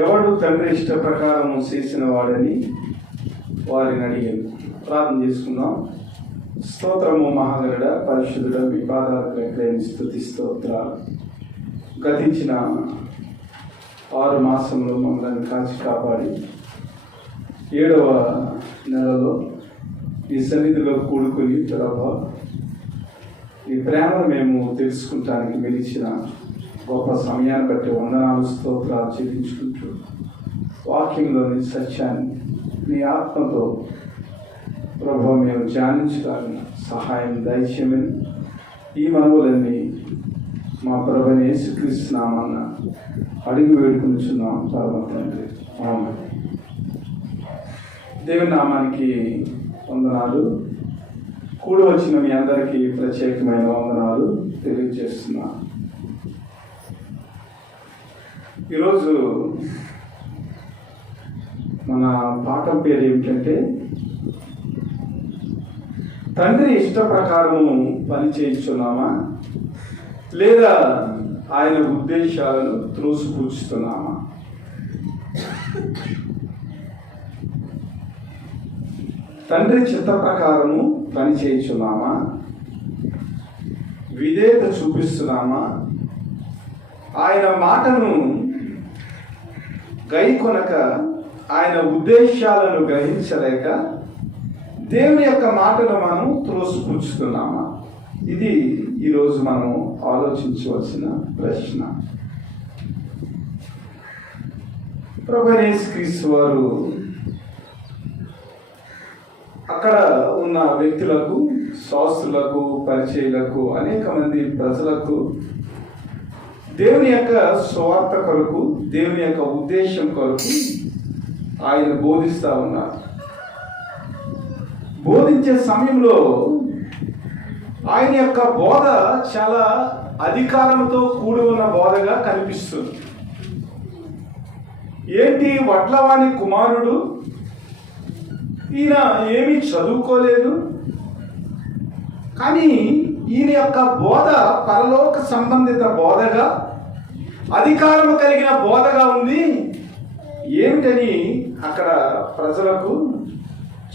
ఎవడు తండ్రి ఇష్ట ప్రకారం చేసిన వాడని వారిని అడిగాను. ప్రార్థన చేసుకుందాం. స్తోత్రము మహాగరుడ, పరిశుద్ధుడ, మీ పాదాలకు స్తుతి స్తోత్రాలు. గతించిన 6 మాసంలో మమ్మల్ని కాచి కాపాడి 7వ నెలలో ఈ సన్నిధిలో కూడుకుని ప్రభా ఈ ప్రేమను మేము తెలుసుకుంటానికి మిలిచిన గొప్ప సమయాన్ని బట్టి వందనాలు స్తోత్రాలు చెల్లించుకుంటూ వాక్యంలోని సత్యాన్ని నీ ఆత్మతో ప్రభు మేము ధ్యానించడానికి సహాయం దయచేయమని ఈ మనవులన్నీ మా ప్రభువైన యేసుక్రీస్తు నామమున అడిగి వేడుకొనుచున్నాం పరమ తండ్రి. ఆమేన్. దేవుని నామానికి వందనాలు. కూడి వచ్చిన మీ అందరికీ ప్రత్యేకమైన వందనాలు తెలియజేస్తున్నాను. ఈరోజు మన పాఠం పేరు ఏమిటంటే తండ్రి ఇష్ట ప్రకారము పని చేయించున్నామా లేదా ఆయన ఉద్దేశాలను త్రోసిపుచ్చుతున్నామా? తండ్రి చిత్త ప్రకారము పని చేయించున్నామా, విధేయత చూపిస్తున్నామా, ఆయన మాటను గైకొనక ఆయన ఉద్దేశాలను గ్రహించలేక దేవుని యొక్క మాటను మనం త్రోసిపుచ్చుతున్నామా? ఇది ఈరోజు మనం ఆలోచించవలసిన ప్రశ్న. ప్రభువైన యేసుక్రీస్తు వారు అక్కడ ఉన్న వ్యక్తులకు, శాస్త్రులకు, పరిచయులకు, అనేక మంది ప్రజలకు దేవుని యొక్క స్వార్థ కొరకు, దేవుని యొక్క ఉద్దేశం కొరకు ఆయన బోధిస్తూ ఉన్నారు. బోధించే సమయంలో ఆయన యొక్క బోధ చాలా అధికారంతో కూడి ఉన్న బోధగా కనిపిస్తుంది. ఏంటి, వడ్లవాణి కుమారుడు, ఈయన ఏమీ చదువుకోలేదు, కానీ ఈయన యొక్క బోధ పరలోక సంబంధిత బోధగా, అధికారం కలిగిన బోధగా ఉంది. ఏమిటని అక్కడ ప్రజలకు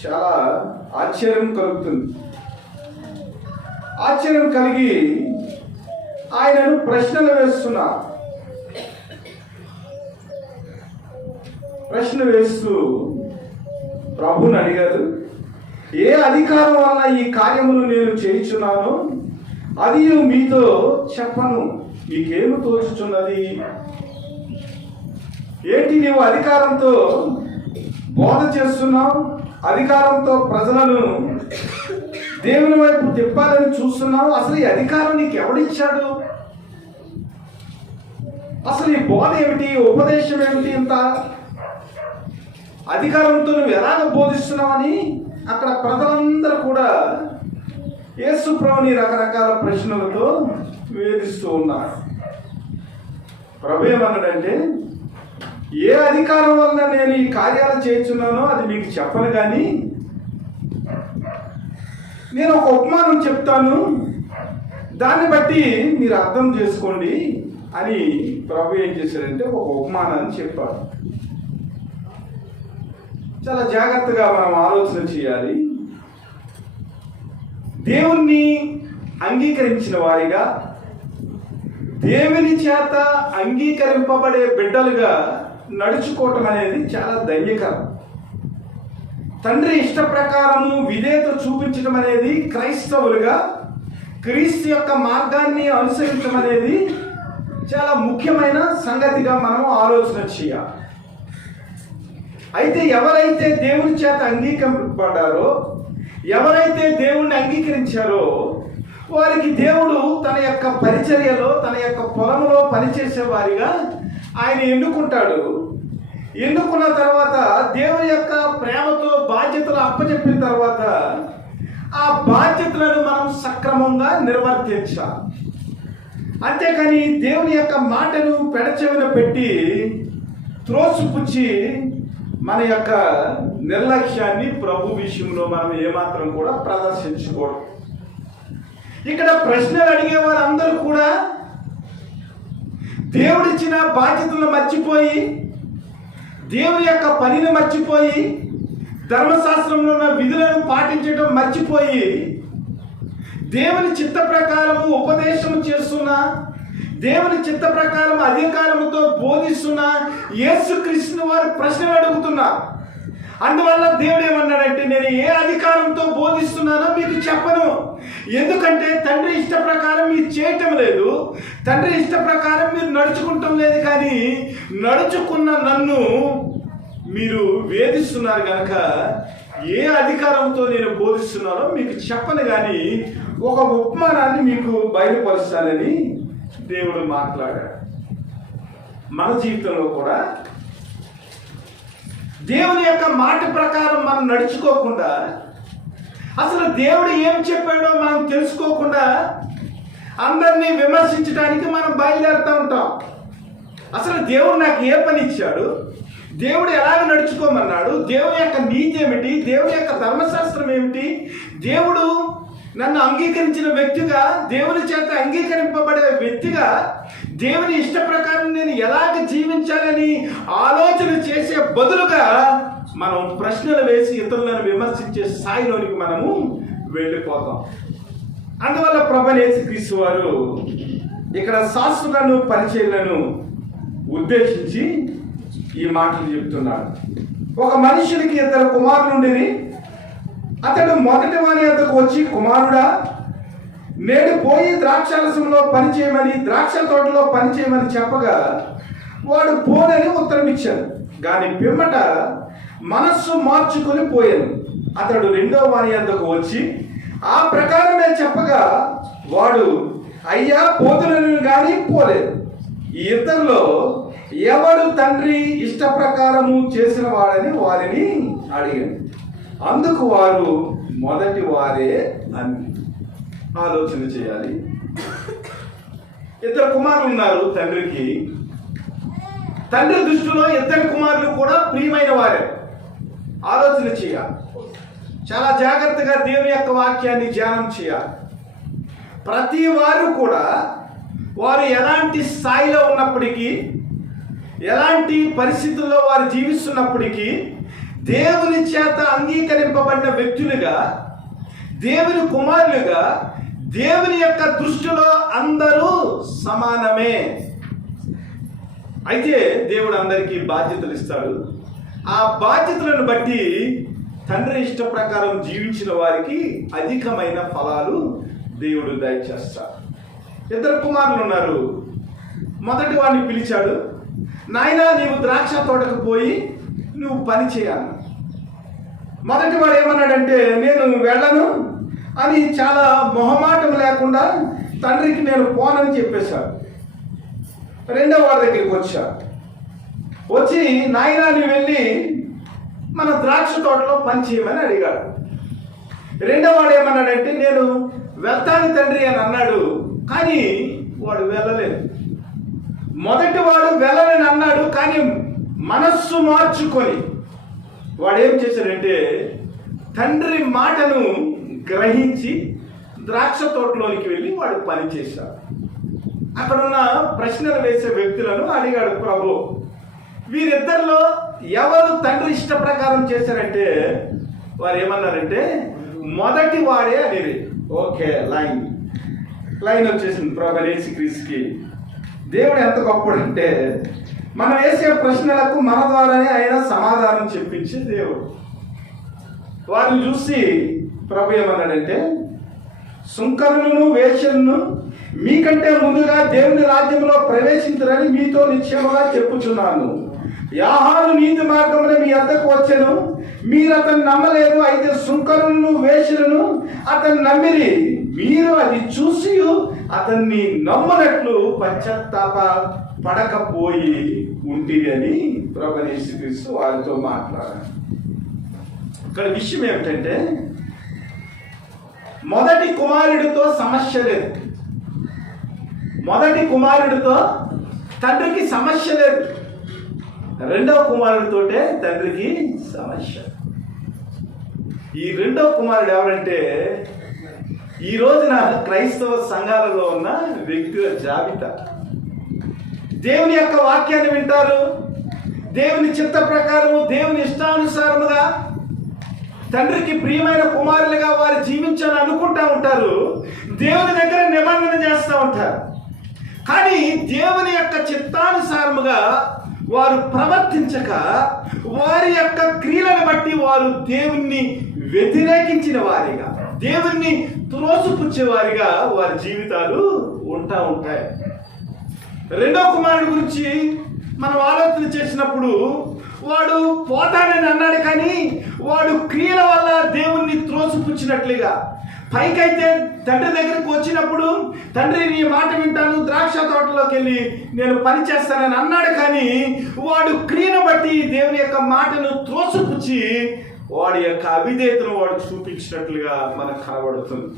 చాలా ఆశ్చర్యం కలుగుతుంది. ఆశ్చర్యం కలిగి ఆయనను ప్రశ్నలు వేస్తున్నారు. ప్రశ్న వేస్తూ ప్రభుని అడిగారు, ఏ అధికారం వల్ల ఈ కార్యములు నేను చేయించున్నాను అది మీతో చెప్పను, మీకేమి తోచుచున్నది? ఏంటి, నీవు అధికారంతో బోధ చేస్తున్నావు, అధికారంతో ప్రజలను దేవుని వైపు తిప్పాలని చూస్తున్నావు. అసలు ఈ అధికారం నీకు ఎవడిచ్చాడు? అసలు ఈ బోధ ఏమిటి, ఉపదేశం ఏమిటి? ఇంత అధికారంతో నువ్వు ఎలాగ బోధిస్తున్నావని అక్కడ ప్రజలందరూ కూడా యేసు ప్రభుని రకరకాల ప్రశ్నలతో వేధిస్తూ ఉన్నారు. ప్రభు ఏమన్నాడంటే, ఏ అధికారం వలన నేను ఈ కార్యాలు చేస్తున్నానో అది మీకు చెప్పను, కానీ నేను ఒక ఉపమానం చెప్తాను, దాన్ని బట్టి మీరు అర్థం చేసుకోండి అని ప్రభు ఏం చేశాడంటే ఒక ఉపమానాన్ని చెప్పాడు. చాలా జాగ్రత్తగా మనం ఆలోచన చేయాలి. దేవుణ్ణి అంగీకరించిన వారిగా, దేవుని చేత అంగీకరింపబడే బిడ్డలుగా నడుచుకోవటం అనేది చాలా ధన్యకరం. తండ్రి ఇష్ట ప్రకారము విధేయత చూపించడం అనేది క్రైస్తవులుగా క్రీస్తు యొక్క మార్గాన్ని అనుసరించడం అనేది చాలా ముఖ్యమైన సంగతిగా మనం ఆలోచన చేయాలి. అయితే ఎవరైతే దేవుని చేత అంగీకరింపబడ్డారో, ఎవరైతే దేవుణ్ణి అంగీకరించారో వారికి దేవుడు తన యొక్క పరిచర్యలో, తన యొక్క పొలంలో పనిచేసే వారిగా ఆయన ఎన్నుకుంటాడు. ఎన్నుకున్న తర్వాత దేవుని యొక్క ప్రేమతో బాధ్యతలు అప్పచెప్పిన తర్వాత ఆ బాధ్యతలను మనం సక్రమంగా నిర్వర్తించాలి. అంతేకాని దేవుని యొక్క మాటను పెడచెవిన పెట్టి త్రోసిపుచ్చి మన యొక్క నిర్లక్ష్యాన్ని ప్రభు విషయంలో మనం ఏమాత్రం కూడా ప్రదర్శించకూడదు. ఇక్కడ ప్రశ్నలు అడిగే వారందరూ కూడా దేవుడిచ్చిన బాధ్యతలను మర్చిపోయి దేవుని యొక్క పనిని మర్చిపోయి, ధర్మశాస్త్రంలో ఉన్న విధులను పాటించడం మర్చిపోయి, దేవుని చిత్త ప్రకారము ఉపదేశం చేస్తున్నా, దేవుని చిత్త ప్రకారం అధికారముతో బోధిస్తున్న యేసుక్రీస్తు వారు ప్రశ్నలు అడుగుతున్నా. అందువల్ల దేవుడు ఏమన్నాడంటే, నేను ఏ అధికారంతో బోధిస్తున్నానో మీకు చెప్పను. ఎందుకంటే తండ్రి ఇష్ట ప్రకారం మీరు చేయటం లేదు, తండ్రి ఇష్ట ప్రకారం మీరు నడుచుకుంటాం లేదు. కానీ నడుచుకున్న నన్ను మీరు వేధిస్తున్నారు కనుక ఏ అధికారంతో నేను బోధిస్తున్నానో మీకు చెప్పను, కానీ ఒక ఉపమానాన్ని మీకు బయలుపరుస్తానని దేవుడు మాట్లాడాడు. మన జీవితంలో కూడా దేవుని యొక్క మాట ప్రకారం మనం నడుచుకోకుండా, అసలు దేవుడు ఏం చెప్పాడో మనం తెలుసుకోకుండా అందరినీ విమర్శించడానికి మనం బయలుదేరుతూ ఉంటాం. అసలు దేవుడు నాకు ఏ పని ఇచ్చాడు, దేవుడు ఎలాగ నడుచుకోమన్నాడు, దేవుని యొక్క నీతి ఏమిటి, దేవుని యొక్క ధర్మశాస్త్రం ఏమిటి, దేవుడు నన్ను అంగీకరించిన వ్యక్తిగా, దేవుని చేత అంగీకరింపబడే వ్యక్తిగా దేవుని ఇష్ట ప్రకారం నేను ఎలాగ జీవించాలని ఆలోచన చేసే బదులుగా మనం ప్రశ్నలు వేసి ఇతరులను విమర్శించే స్థాయిలోనికి మనము వెళ్ళిపోతాం. అందువల్ల ప్రభువైన యేసుక్రీస్తు వారు ఇక్కడ శాస్త్రులను పరిచర్యలను ఉద్దేశించి ఈ మాటలు చెప్తున్నాడు. ఒక మనుషునికి 2 కుమారులు ఉండేది. అతడు మొదటి వాని వద్దకు వచ్చి, కుమారుడా, నేడు పోయి ద్రాక్షారసంలో పనిచేయమని, ద్రాక్ష తోటలో పనిచేయమని చెప్పగా వాడు పోనని ఉత్తరం ఇచ్చాడు. కానీ పిమ్మట మనస్సు మార్చుకొని పోయాను. అతడు 2వ వాని వద్దకు వచ్చి ఆ ప్రకారమే చెప్పగా వాడు, అయ్యా, పోతులను కానీ పోలేదు. ఈ ఇద్దరిలో ఎవడు తండ్రి ఇష్ట ప్రకారము చేసిన వాడని వారిని అడిగాను. అందుకు వారు, మొదటి వారే అని. ఆలోచన చేయాలి. 2 కుమారులు ఉన్నారు తండ్రికి. తండ్రి దృష్టిలో 2 కుమారులు కూడా ప్రియమైన వారే. ఆలోచన చేయాలి. చాలా జాగ్రత్తగా దేవుని యొక్క వాక్యాన్ని ధ్యానం చేయాలి. ప్రతి వారు కూడా వారు ఎలాంటి స్థాయిలో ఉన్నప్పటికీ, ఎలాంటి పరిస్థితుల్లో వారు జీవిస్తున్నప్పటికీ, దేవుని చేత అంగీకరింపబడిన వ్యక్తులుగా, దేవుని కుమారులుగా, దేవుని యొక్క దృష్టిలో అందరూ సమానమే. అయితే దేవుడు అందరికీ బాధ్యతలు ఇస్తాడు. ఆ బాధ్యతలను బట్టి తండ్రి ఇష్ట ప్రకారం జీవించిన వారికి అధికమైన ఫలాలు దేవుడు దయచేస్తాడు. 2 కుమారులు ఉన్నారు. మొదటి వాడిని పిలిచాడు. నాయనా, నీవు ద్రాక్ష తోటకు పోయి నువ్వు పని చేయాలి. మొదటి వాడు ఏమన్నాడంటే, నేను వెళ్ళను అని చాలా మొహమాటం లేకుండా తండ్రికి నేను పోనని చెప్పేశాడు. 2వ వాడి దగ్గరికి వచ్చి, నాయనా, నువ్వు వెళ్ళి మన ద్రాక్ష తోటలో పని చేయమని అడిగాడు. 2వ వాడు ఏమన్నాడంటే, నేను వెళ్తాను తండ్రి అని అన్నాడు. కానీ వాడు వెళ్ళలేదు. మొదటి వాడు వెళ్ళనని అన్నాడు, కానీ మనస్సు మార్చుకొని వాడు ఏం చేశాడంటే, తండ్రి మాటను గ్రహించి ద్రాక్ష తోటలోనికి వెళ్ళి వాడు పని చేశాడు. అక్కడున్న ప్రశ్నలు వేసే వ్యక్తులను అడిగాడు ప్రభు, వీరిద్దరిలో ఎవరు తండ్రి ఇష్ట ప్రకారం చేశారంటే వారు ఏమన్నారంటే, మొదటి వాడే అనేది. ఓకే, లైన్ వచ్చేసింది. ప్రభువైన యేసుక్రీస్తుకి దేవుడు ఎంత గొప్పడంటే, మనం వేసే ప్రశ్నలకు మన ద్వారానే ఆయన సమాధానం చెప్పించే దేవుడు. వారిని చూసి ప్రభు ఏమన్నాడంటే, సుంకరులను వేశ్యలను మీకంటే ముందుగా దేవుని రాజ్యంలో ప్రవేశించరని మీతో నిశ్చయముగా చెప్పుచున్నాను. యాహాను నీతి మార్గమున మీ వద్దకు వచ్చెను, మీరు అతన్ని నమ్మలేదు. అయితే సుంకరులను వేశ్యలను అతన్ని నమ్మిరి. మీరు అది చూసి అతన్ని నమ్మనట్లు పశ్చాత్తాప పడకపోయి ఉంటుంది అని ప్రభువైన యేసుక్రీస్తు వారితో మాట్లాడారు. ఇక్కడ విషయం ఏమిటంటే, మొదటి కుమారుడితో సమస్య లేదు. మొదటి కుమారుడితో తండ్రికి సమస్య లేదు. 2వ కుమారుడితోటే తండ్రికి సమస్య. ఈ 2వ కుమారుడు ఎవరంటే, ఈ రోజున క్రైస్తవ సంఘాలలో ఉన్న వ్యక్తుల జాబితా. దేవుని యొక్క వాక్యాన్ని వింటారు, దేవుని చిత్త ప్రకారము, దేవుని ఇష్టానుసారముగా తండ్రికి ప్రియమైన కుమారులుగా వారు జీవించాలని అనుకుంటా ఉంటారు. దేవుని దగ్గర నిబంధన చేస్తూ ఉంటారు. కానీ దేవుని యొక్క చిత్తానుసారముగా వారు ప్రవర్తించక వారి యొక్క క్రియలను బట్టి వారు దేవుణ్ణి వ్యతిరేకించిన వారిగా, దేవుణ్ణి త్రోసిపుచ్చే వారిగా వారి జీవితాలు ఉంటాయి. రెండో కుమారుడి గురించి మనం ఆలోచన చేసినప్పుడు వాడు పోతానని అన్నాడు, కానీ వాడు క్రియల వల్ల దేవుణ్ణి త్రోసిపుచ్చినట్లుగా, పైకైతే తండ్రి దగ్గరకు వచ్చినప్పుడు తండ్రి నీ మాట వింటాను, ద్రాక్ష తోటలోకి వెళ్ళి నేను పని చేస్తానని అన్నాడు, కానీ వాడు క్రియను బట్టి దేవుని యొక్క మాటను త్రోసిపుచ్చి వాడి యొక్క అవిధేయతను వాడు చూపించినట్లుగా మనకు కనబడుతుంది.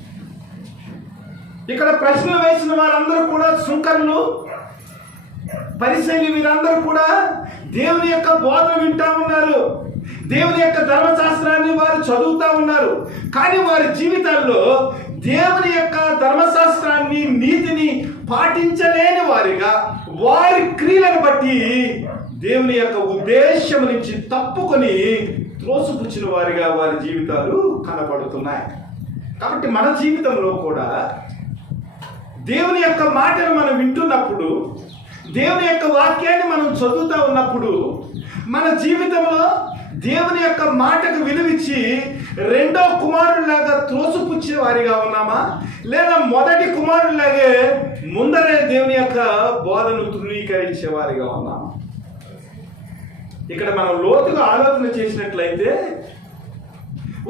ఇక్కడ ప్రశ్నలు వేసిన వారందరూ కూడా సుంకరులు, పరిసయ్యులు, వీరందరూ కూడా దేవుని యొక్క బోధన వింటా ఉన్నారు, దేవుని యొక్క ధర్మశాస్త్రాన్ని వారు చదువుతా ఉన్నారు. కానీ వారి జీవితాల్లో దేవుని యొక్క ధర్మశాస్త్రాన్ని, నీతిని పాటించలేని వారిగా, వారి క్రియలను బట్టి దేవుని యొక్క ఉద్దేశం నుంచి తప్పుకొని త్రోసిపుచ్చిన వారిగా వారి జీవితాలు కనబడుతున్నాయి. కాబట్టి మన జీవితంలో కూడా దేవుని యొక్క మాటను మనం వింటున్నప్పుడు, దేవుని యొక్క వాక్యాన్ని మనం చదువుతూ ఉన్నప్పుడు మన జీవితంలో దేవుని యొక్క మాటకు విలువిచ్చి రెండో కుమారుడిలాగా త్రోసిపుచ్చే వారిగా ఉన్నామా, లేదా మొదటి కుమారుడిలాగే ముందరే దేవుని యొక్క బోధను తృణీకరించే వారిగా ఉన్నామా? ఇక్కడ మనం లోతుగా ఆలోచన చేసినట్లయితే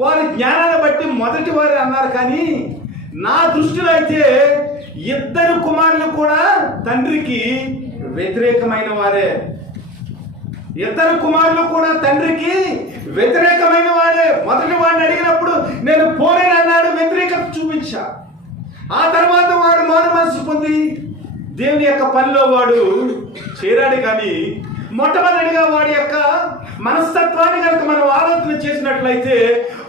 వారి జ్ఞానాన్ని బట్టి మొదటి వారు అన్నారు, కానీ నా దృష్టిలో అయితే ఇద్దరు కుమారులు కూడా తండ్రికి వ్యతిరేకమైన వారే. ఇద్దరు కుమారులు కూడా తండ్రికి వ్యతిరేకమైన వారే. మొదటి వాడిని అడిగినప్పుడు నేను పోలేనన్నాడు, వ్యతిరేకత చూపించా. ఆ తర్వాత వాడు మారు మనసు పొంది దేవుని యొక్క పనిలో వాడు చేరాడు. కానీ మొట్టమొదటిగా వాడి యొక్క మనస్తత్వాన్ని కనుక మనం ఆలోచన చేసినట్లయితే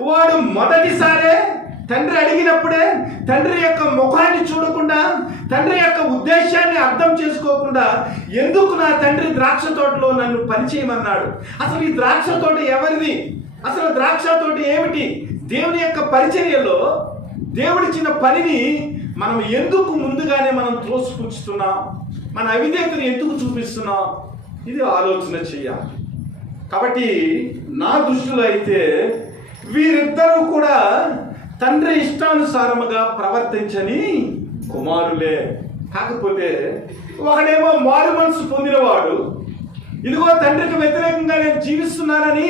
వాడు మొదటిసారే తండ్రి అడిగినప్పుడే తండ్రి యొక్క ముఖాన్ని చూడకుండా, తండ్రి యొక్క ఉద్దేశాన్ని అర్థం చేసుకోకుండా, ఎందుకు నా తండ్రి ద్రాక్ష తోటలో నన్ను పనిచేయమన్నాడు, అసలు ఈ ద్రాక్ష తోట ఎవరిది, అసలు ద్రాక్ష తోట ఏమిటి, దేవుని యొక్క పరిచర్యలో దేవుడిచ్చిన పనిని మనం ఎందుకు ముందుగానే మనం త్రోసిపుచ్చుతున్నాం, మన అవిధేయతను ఎందుకు చూపిస్తున్నాం, ఇది ఆలోచన చేయాలి. కాబట్టి నా దృష్టిలో అయితే వీరిద్దరూ కూడా తండ్రి ఇష్టానుసారముగా ప్రవర్తించని కుమారులే. కాకపోతే ఒకడేమో మారు మనసు పొందినవాడు, ఇదిగో తండ్రికి వ్యతిరేకంగా నేను జీవిస్తున్నానని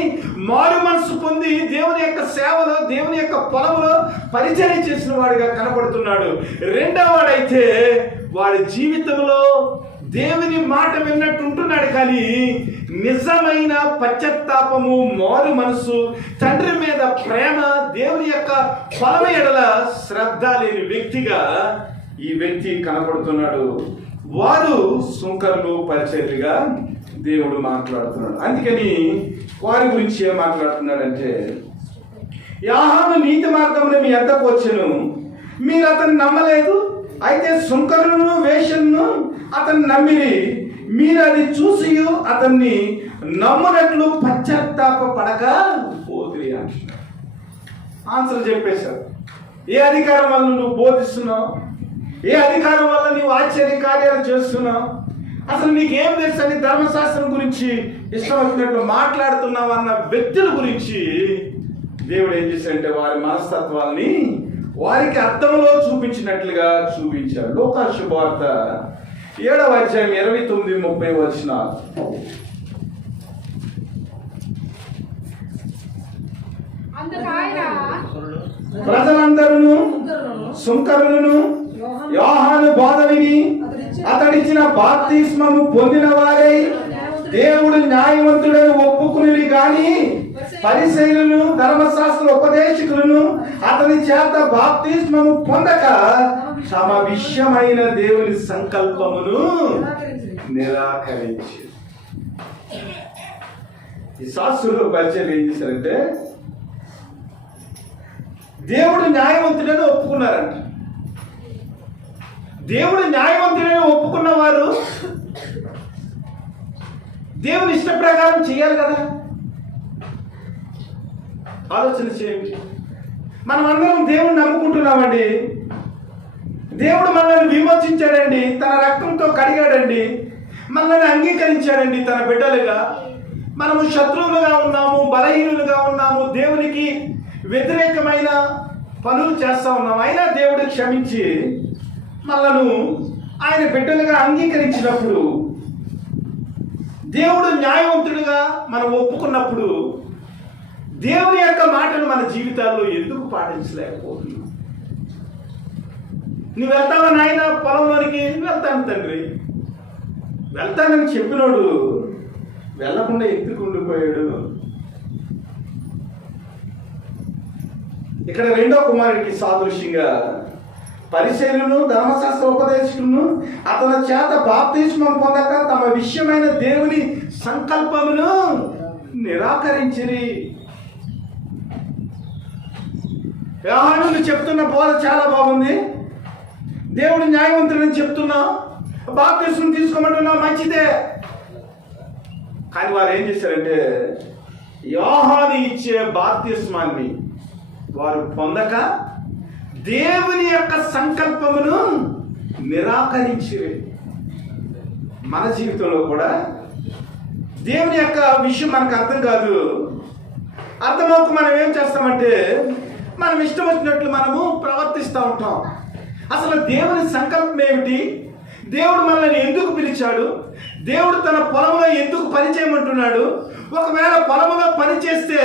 మారు మనసు పొంది దేవుని యొక్క సేవలో, దేవుని యొక్క పొలంలో పరిచర్య చేసిన వాడిగా కనపడుతున్నాడు. రెండవ వాడైతే వాడి జీవితంలో దేవుని మాట విన్నట్టు ఉంటున్నాడు, కానీ నిజమైన పశ్చాత్తాపము, మారు మనసు, తండ్రి మీద ప్రేమ, దేవుని యొక్క ఫలమ ఎడల శ్రద్ధ లేని వ్యక్తిగా ఈ వ్యక్తి కనపడుతున్నాడు. వారు సుంకరులు, పరిచర్యలుగా దేవుడు మాట్లాడుతున్నాడు. అందుకని వారి గురించి ఏం మాట్లాడుతున్నాడంటే, యాహాను నీతి మార్గమును మీ వద్దకు వచ్చెను, మీరు అతన్ని నమ్మలేదు, అయితే సుంకరులను, వేశ్యలను అతన్ని నమ్మిరి, మీరు అది చూసి అతన్ని నమ్మునట్లు పశ్చాత్తాప పడక పోతిరి అంటున్నాడు. ఆన్సర్ చెప్పేశారు. ఏ అధికారం వల్ల నువ్వు బోధిస్తున్నావు, ఏ అధికారం వల్ల నువ్వు ఆశ్చర్య కార్యాలు చేస్తున్నావు, అసలు నీకేం తెలుసు అని ధర్మశాస్త్రం గురించి ఇష్టం వచ్చినట్లు మాట్లాడుతున్నావు అన్న వ్యక్తుల గురించి దేవుడు ఏం చేశాడంటే వారి మనస్తత్వాల్ని వారికి అర్థంలో చూపించినట్లుగా చూపించారు. లోకా శుభవార్త 7వ అధ్యాయం 29-30 వచనాలు. ప్రజలందరూ సుంకరులను యోహాను బోధ విని అతడిచ్చిన బాప్తిస్మము పొందిన వారై దేవుడు న్యాయవంతుడని ఒప్పుకుని, గాని పరిసయ్యులను, ధర్మశాస్త్ర ఉపదేశకులను అతని చేత బాప్తిస్మము పొందక తమ విషయమైన దేవుని సంకల్పమును నిరాకరించి. ఈ శాస్త్రులు పరిచయం ఏం చేశారంటే దేవుడు న్యాయవంతుడని ఒప్పుకున్నారంట. దేవుడు న్యాయవంతుడని ఒప్పుకున్న వారు దేవుని ఇష్ట ప్రకారం చేయాలి కదా. ఆలోచన చేయండి. మనం అందరం దేవుణ్ణి నమ్ముకుంటున్నామండి. దేవుడు మనల్ని విమోచించాడండి, తన రక్తంతో కడిగాడండి, మనల్ని అంగీకరించాడండి తన బిడ్డలుగా. మనము శత్రువులుగా ఉన్నాము, బలహీనులుగా ఉన్నాము, దేవునికి వ్యతిరేకమైన పనులు చేస్తూ ఉన్నాము. అయినా దేవుడు క్షమించి మనలను ఆయన బిడ్డలుగా అంగీకరించినప్పుడు, దేవుడు న్యాయవంతుడిగా మనం ఒప్పుకున్నప్పుడు, దేవుని యొక్క మాటలు మన జీవితాల్లో ఎందుకు పాటించలేకపోతున్నాం? నువ్వు వెళ్తావా నాయన పొలంలోనికి? వెళ్తాను తండ్రి. వెళ్తానని చెప్పినోడు వెళ్ళకుండా ఎందుకు ఉండిపోయాడు? ఇక్కడ రెండో కుమారుడికి సాదృశ్యంగా పరిసయ్యులను ధర్మశాస్త్ర ఉపదేశకులను అతని చేత బాప్తిస్మం పొందక తమ విషయమైన దేవుని సంకల్పమును నిరాకరించిరి. యోహాను చెప్తున్న బోధ చాలా బాగుంది. దేవుడు న్యాయవంతుడని చెప్తున్నా, బాప్తిస్మం తీసుకోమంటున్నా, మంచిదే. కానీ వారు ఏం చేశారంటే యోహాను ఇచ్చే బాప్తిస్మాన్ని వారు పొందక దేవుని యొక్క సంకల్పమును నిరాకరించిరి. మన జీవితంలో కూడా దేవుని యొక్క విషయం మనకు అర్థం కాదు. అర్థమవుకు మనం ఏం చేస్తామంటే మనం ఇష్టం వచ్చినట్లు మనము ప్రవర్తిస్తూ ఉంటాం. అసలు దేవుని సంకల్పం ఏమిటి? దేవుడు మనల్ని ఎందుకు పిలిచాడు? దేవుడు తన పొలంలో ఎందుకు పని చేయమంటున్నాడు? ఒకవేళ పొలంలో పని చేస్తే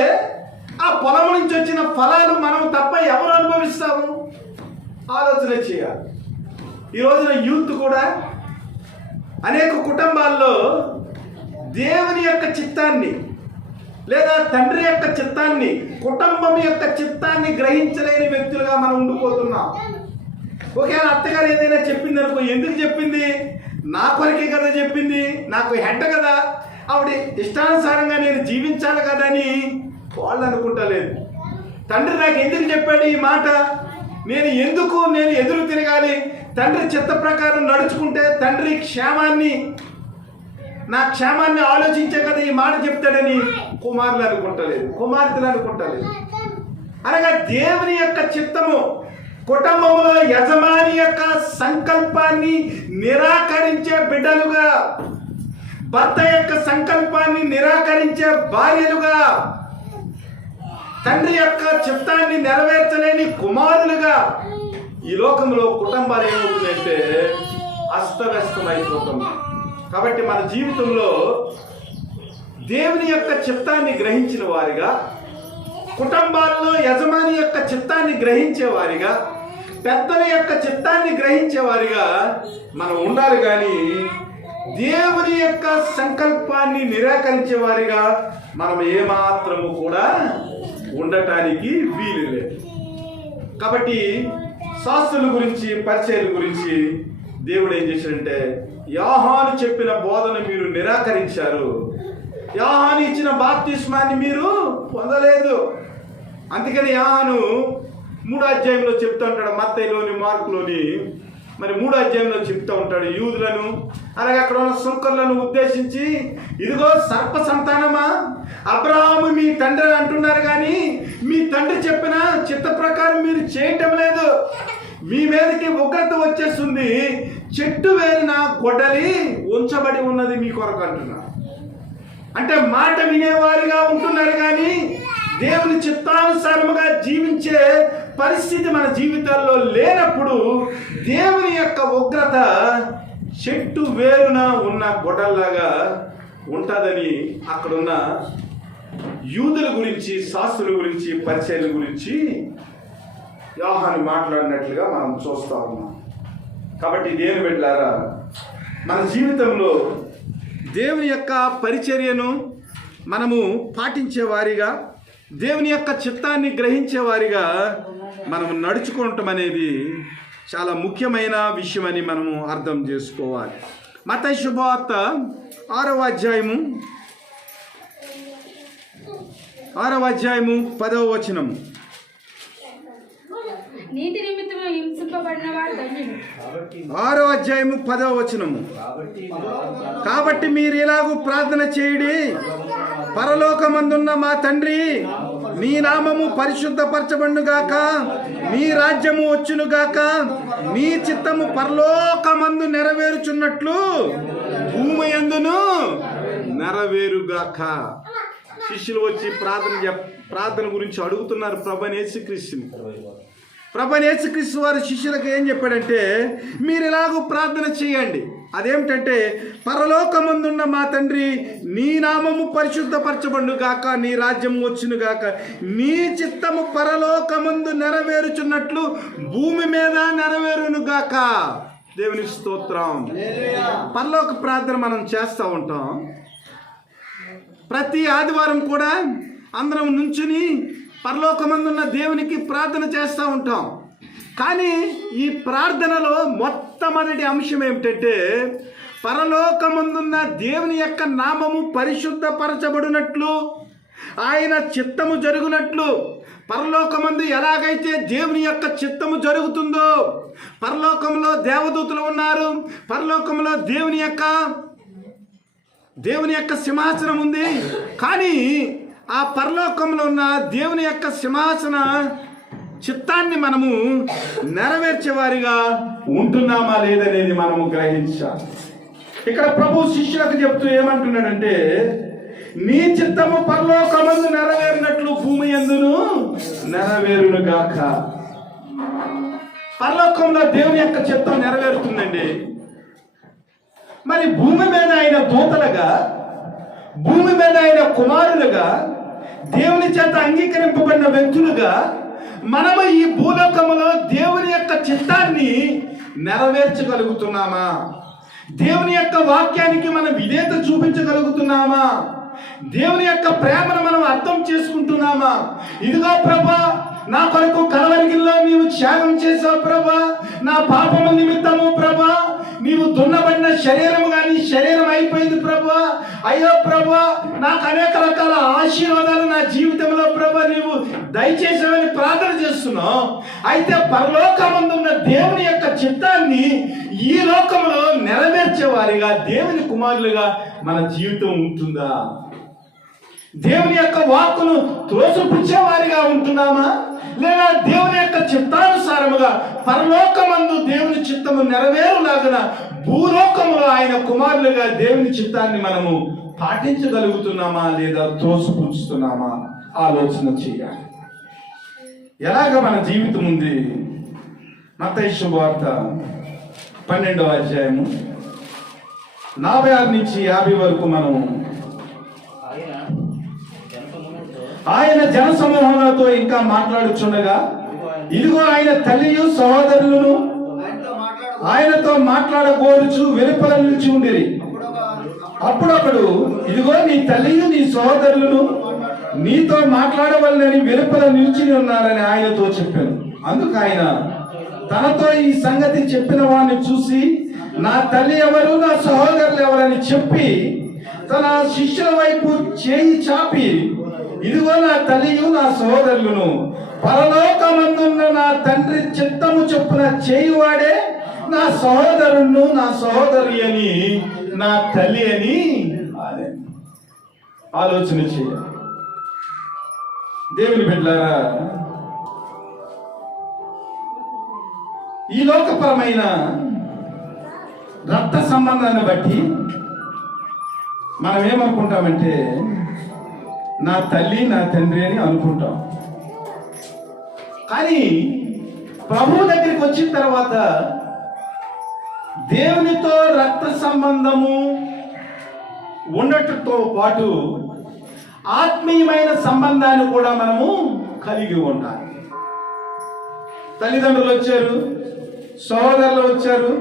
ఆ పొలం నుంచి వచ్చిన ఫలాలు మనం తప్ప ఎవరు అనుభవిస్తాము? ఆలోచన చేయాలి. ఈ రోజున యూత్ కూడా అనేక కుటుంబాల్లో దేవుని యొక్క చిత్తాన్ని లేదా తండ్రి యొక్క చిత్తాన్ని, కుటుంబం యొక్క చిత్తాన్ని గ్రహించలేని వ్యక్తులుగా మనం ఉండిపోతున్నాం. ఒకవేళ అత్తగారు ఏదైనా చెప్పింది అనుకో, ఎందుకు చెప్పింది? నా కొరకే కదా చెప్పింది, నాకు హెడ్ కదా, ఆవిడ ఇష్టానుసారంగా నేను జీవించాలి కదా అని వాళ్ళు అనుకుంటలేదు. తండ్రి నాకు ఎందుకు చెప్పాడు ఈ మాట? నేను ఎదురు తిరగాలి? తండ్రి చిత్త ప్రకారం నడుచుకుంటే తండ్రి నా క్షేమాన్ని ఆలోచించే కదా ఈ మాట చెప్తాడని కుమారులు అనుకుంటలేదు, కుమార్తెలు అనుకుంటలేదు. అనగా దేవుని యొక్క చిత్తము, కుటుంబంలో యజమాని యొక్క సంకల్పాన్ని నిరాకరించే బిడ్డలుగా, భర్త యొక్క సంకల్పాన్ని నిరాకరించే భార్యలుగా, తండ్రి యొక్క చిత్తాన్ని నెరవేర్చలేని కుమారులుగా ఈ లోకంలో కుటుంబాలు ఏమవుతుందంటే అస్తవ్యస్తమైపోతుంది. కాబట్టి మన జీవితంలో దేవుని యొక్క చిత్తాన్ని గ్రహించిన వారిగా, కుటుంబాల్లో యజమాని యొక్క చిత్తాన్ని గ్రహించే వారిగా, పెద్దల యొక్క చిత్తాన్ని గ్రహించే వారిగా మనం ఉండాలి. కానీ దేవుని యొక్క సంకల్పాన్ని నిరాకరించే వారిగా మనం ఏమాత్రము కూడా ఉండటానికి వీలు లేదు. కాబట్టి శాస్త్రుల గురించి, పరిచర్యల గురించి దేవుడు ఏం చేశాడంటే, యోహాను చెప్పిన బోధన మీరు నిరాకరించారు, యోహాను ఇచ్చిన బాప్తిస్మాన్ని మీరు పొందలేదు. అందుకని యోహాను 3వ అధ్యాయంలో చెప్తూ ఉంటాడు, మత్తయిలోని, మార్కులోని, మరి 3వ అధ్యాయంలో చెప్తూ ఉంటాడు యూదులను, అలాగే అక్కడ ఉన్న సుంకరులను ఉద్దేశించి, ఇదిగో సర్ప సంతానమా, అబ్రహాము మీ తండ్రి అని అంటున్నారు, కానీ మీ తండ్రి చెప్పిన చిత్త ప్రకారం మీరు చేయటం లేదు. మీ మీదకి ఉగ్రత వచ్చేస్తుంది, చెట్టు వేరిన గొడ్డలి ఉంచబడి ఉన్నది మీ కొరకు అంటున్నారు. అంటే మాట వినేవారిగా ఉంటున్నారు, కానీ దేవుని చిత్తానుసారముగా జీవించే పరిస్థితి మన జీవితాల్లో లేనప్పుడు దేవుని యొక్క ఉగ్రత చెట్టు వేరున ఉన్న గొడ్డల్లాగా ఉంటుందని అక్కడున్న యూదుల గురించి, శాస్త్రుల గురించి, పరిచర్యల గురించి యోహాను మాట్లాడినట్లుగా మనం చూస్తూ ఉన్నాం. కాబట్టి దేవుని బిడ్డలారా, మన జీవితంలో దేవుని యొక్క పరిచర్యను మనము పాటించే వారిగా, దేవుని యొక్క చిత్తాన్ని గ్రహించే వారిగా మనం నడుచుకోవటం అనేది చాలా ముఖ్యమైన విషయమని మనము అర్థం చేసుకోవాలి. మత్తయి శుభవార్త 6వ అధ్యాయము 10వ వచనము. నీతి నిమిత్తము హింసింపబడిన 6వ అధ్యాయము 10వ వచనము. కాబట్టి మీరు ఇలాగూ ప్రార్థన చేయుడి, పరలోకమందున్న మా తండ్రి, నీ నామము పరిశుద్ధపరచబడునుగాక, నీ రాజ్యము వచ్చునుగాక, నీ చిత్తము పరలోకమందు నెరవేరుచున్నట్లు భూమి యందును నెరవేరుగాక. శిష్యులు వచ్చి ప్రార్థన గురించి అడుగుతున్నారు ప్రభువైన యేసుక్రీస్తుని. ప్రభువైన యేసుక్రీస్తు వారు శిష్యులకు ఏం చెప్పాడంటే, మీరు ఇలాగూ ప్రార్థన చేయండి. అదేమిటంటే, పరలోకమందున్న మా తండ్రి, నీ నామము పరిశుద్ధపరచబడునుగాక, నీ రాజ్యము వచ్చునుగాక, నీ చిత్తము పరలోకమందు నెరవేరుచున్నట్లు భూమి మీద నెరవేరునుగాక. దేవుని స్తోత్రం. పరలోక ప్రార్థన మనం చేస్తూ ఉంటాం. ప్రతి ఆదివారం కూడా అందరం నుంచుని పరలోకమందున్న దేవునికి ప్రార్థన చేస్తూ ఉంటాం. కానీ ఈ ప్రార్థనలో మొట్టమొదటి అంశం ఏమిటంటే, పరలోకమందున్న దేవుని యొక్క నామము పరిశుద్ధపరచబడినట్లు, ఆయన చిత్తము జరుగునట్లు. పరలోకమందు ఎలాగైతే దేవుని యొక్క చిత్తము జరుగుతుందో, పరలోకంలో దేవదూతలు ఉన్నారు, పరలోకంలో దేవుని యొక్క సింహాసనం ఉంది. కానీ ఆ పరలోకంలో ఉన్న దేవుని యొక్క సింహాసన చిత్తాన్ని మనము నెరవేర్చే వారిగా ఉంటున్నామా లేదనేది మనము గ్రహించాలి. ఇక్కడ ప్రభు శిష్యులకు చెప్తూ ఏమంటున్నాడంటే, నీ చిత్తము పరలోకమందు నెరవేరినట్లు భూమి యందును నెరవేరునుగాక. పరలోకంలో దేవుని యొక్క చిత్తం నెరవేరుతుందండి. మరి భూమి మీద ఆయన దూతలుగా, భూమి మీద ఆయన కుమారులుగా, దేవుని చేత అంగీకరింపబడిన వ్యక్తులుగా మనము ఈ భూలోకములో దేవుని యొక్క చిత్తాన్ని నెరవేర్చగలుగుతున్నామా? దేవుని యొక్క వాక్యానికి మనం విధేయత చూపించగలుగుతున్నామా? దేవుని యొక్క ప్రేమను మనం అర్థం చేసుకుంటున్నామా? ఇదిగో ప్రభా, నా కొరకు కలవరిగిల్లో నీవు త్యాగం చేసావు ప్రభా, నా పాపము నిమిత్తము ప్రభా, నీవు దున్నబడిన శరీరము కానీ శరీరం అయిపోయింది ప్రభా. అయ్యో ప్రభా, నాకు అనేక రకాల ఆశీర్వాదాలు నా జీవితంలో ప్రభా నీవు దయచేసావని ప్రార్థన చేస్తున్నావు. అయితే పరలోకమందున్న దేవుని యొక్క చిత్తాన్ని ఈ లోకంలో నెరవేర్చే వారిగా, దేవుని కుమారులుగా మన జీవితం ఉంటుందా? దేవుని యొక్క వాక్కును త్రోసిపుచ్చే వారిగా ఉంటున్నామా? లేదా దేవుని యొక్క చిత్తానుసారముగా పరలోకమందు దేవుని చిత్తము నెరవేరులాగన భూలోకములో ఆయన కుమారులుగా దేవుని చిత్తాన్ని మనము పాటించగలుగుతున్నామా లేదా త్రోసిపుచ్చుతున్నామా? ఆలోచన చేయాలి. ఎలాగ మన జీవితం ఉంది? మత్తయి శుభవార్త 12వ అధ్యాయము 46 నుంచి 50 వరకు మనము ఆయన జనసమూహంతో ఇంకా మాట్లాడుచుండగా, ఇదిగో ఆయన తల్లియు సహోదరులను ఆయనతో మాట్లాడకూడచ్చు వెలుపల నిలిచి ఉండిరి. అప్పుడప్పుడు, ఇదిగో నీ తల్లియు నీ సహోదరులను నీతో మాట్లాడవలనని వెలుపల నిలిచి ఉన్నారని ఆయనతో చెప్పాను. అందుకు ఆయన తనతో ఈ సంగతి చెప్పిన వాడిని చూసి, నా తల్లి ఎవరు, నా సహోదరులు ఎవరని చెప్పి తన శిష్యుల వైపు చేయి చాపి, ఇదిగో నా తల్లియు నా సహోదరులను, పరలోకమందున్న నా తండ్రి చిత్తము చొప్పున చేయువాడే నా సహోదరును నా సహోదరి అని, నా తల్లి అని ఆలోచన చేయాలి. దేవుని బిడ్డలారా, ఈ లోకపరమైన రక్త సంబంధాన్ని బట్టి మనం ఏమనుకుంటామంటే, నా తల్లి నా తండ్రి అని అనుకుంటాం. కానీ ప్రభు దగ్గరికి వచ్చిన తర్వాత దేవునితో రక్త సంబంధము ఉండటంతో పాటు ఆత్మీయమైన సంబంధాన్ని కూడా మనము కలిగి ఉండాలి. తల్లిదండ్రులు వచ్చారు, సహోదరులు వచ్చారు,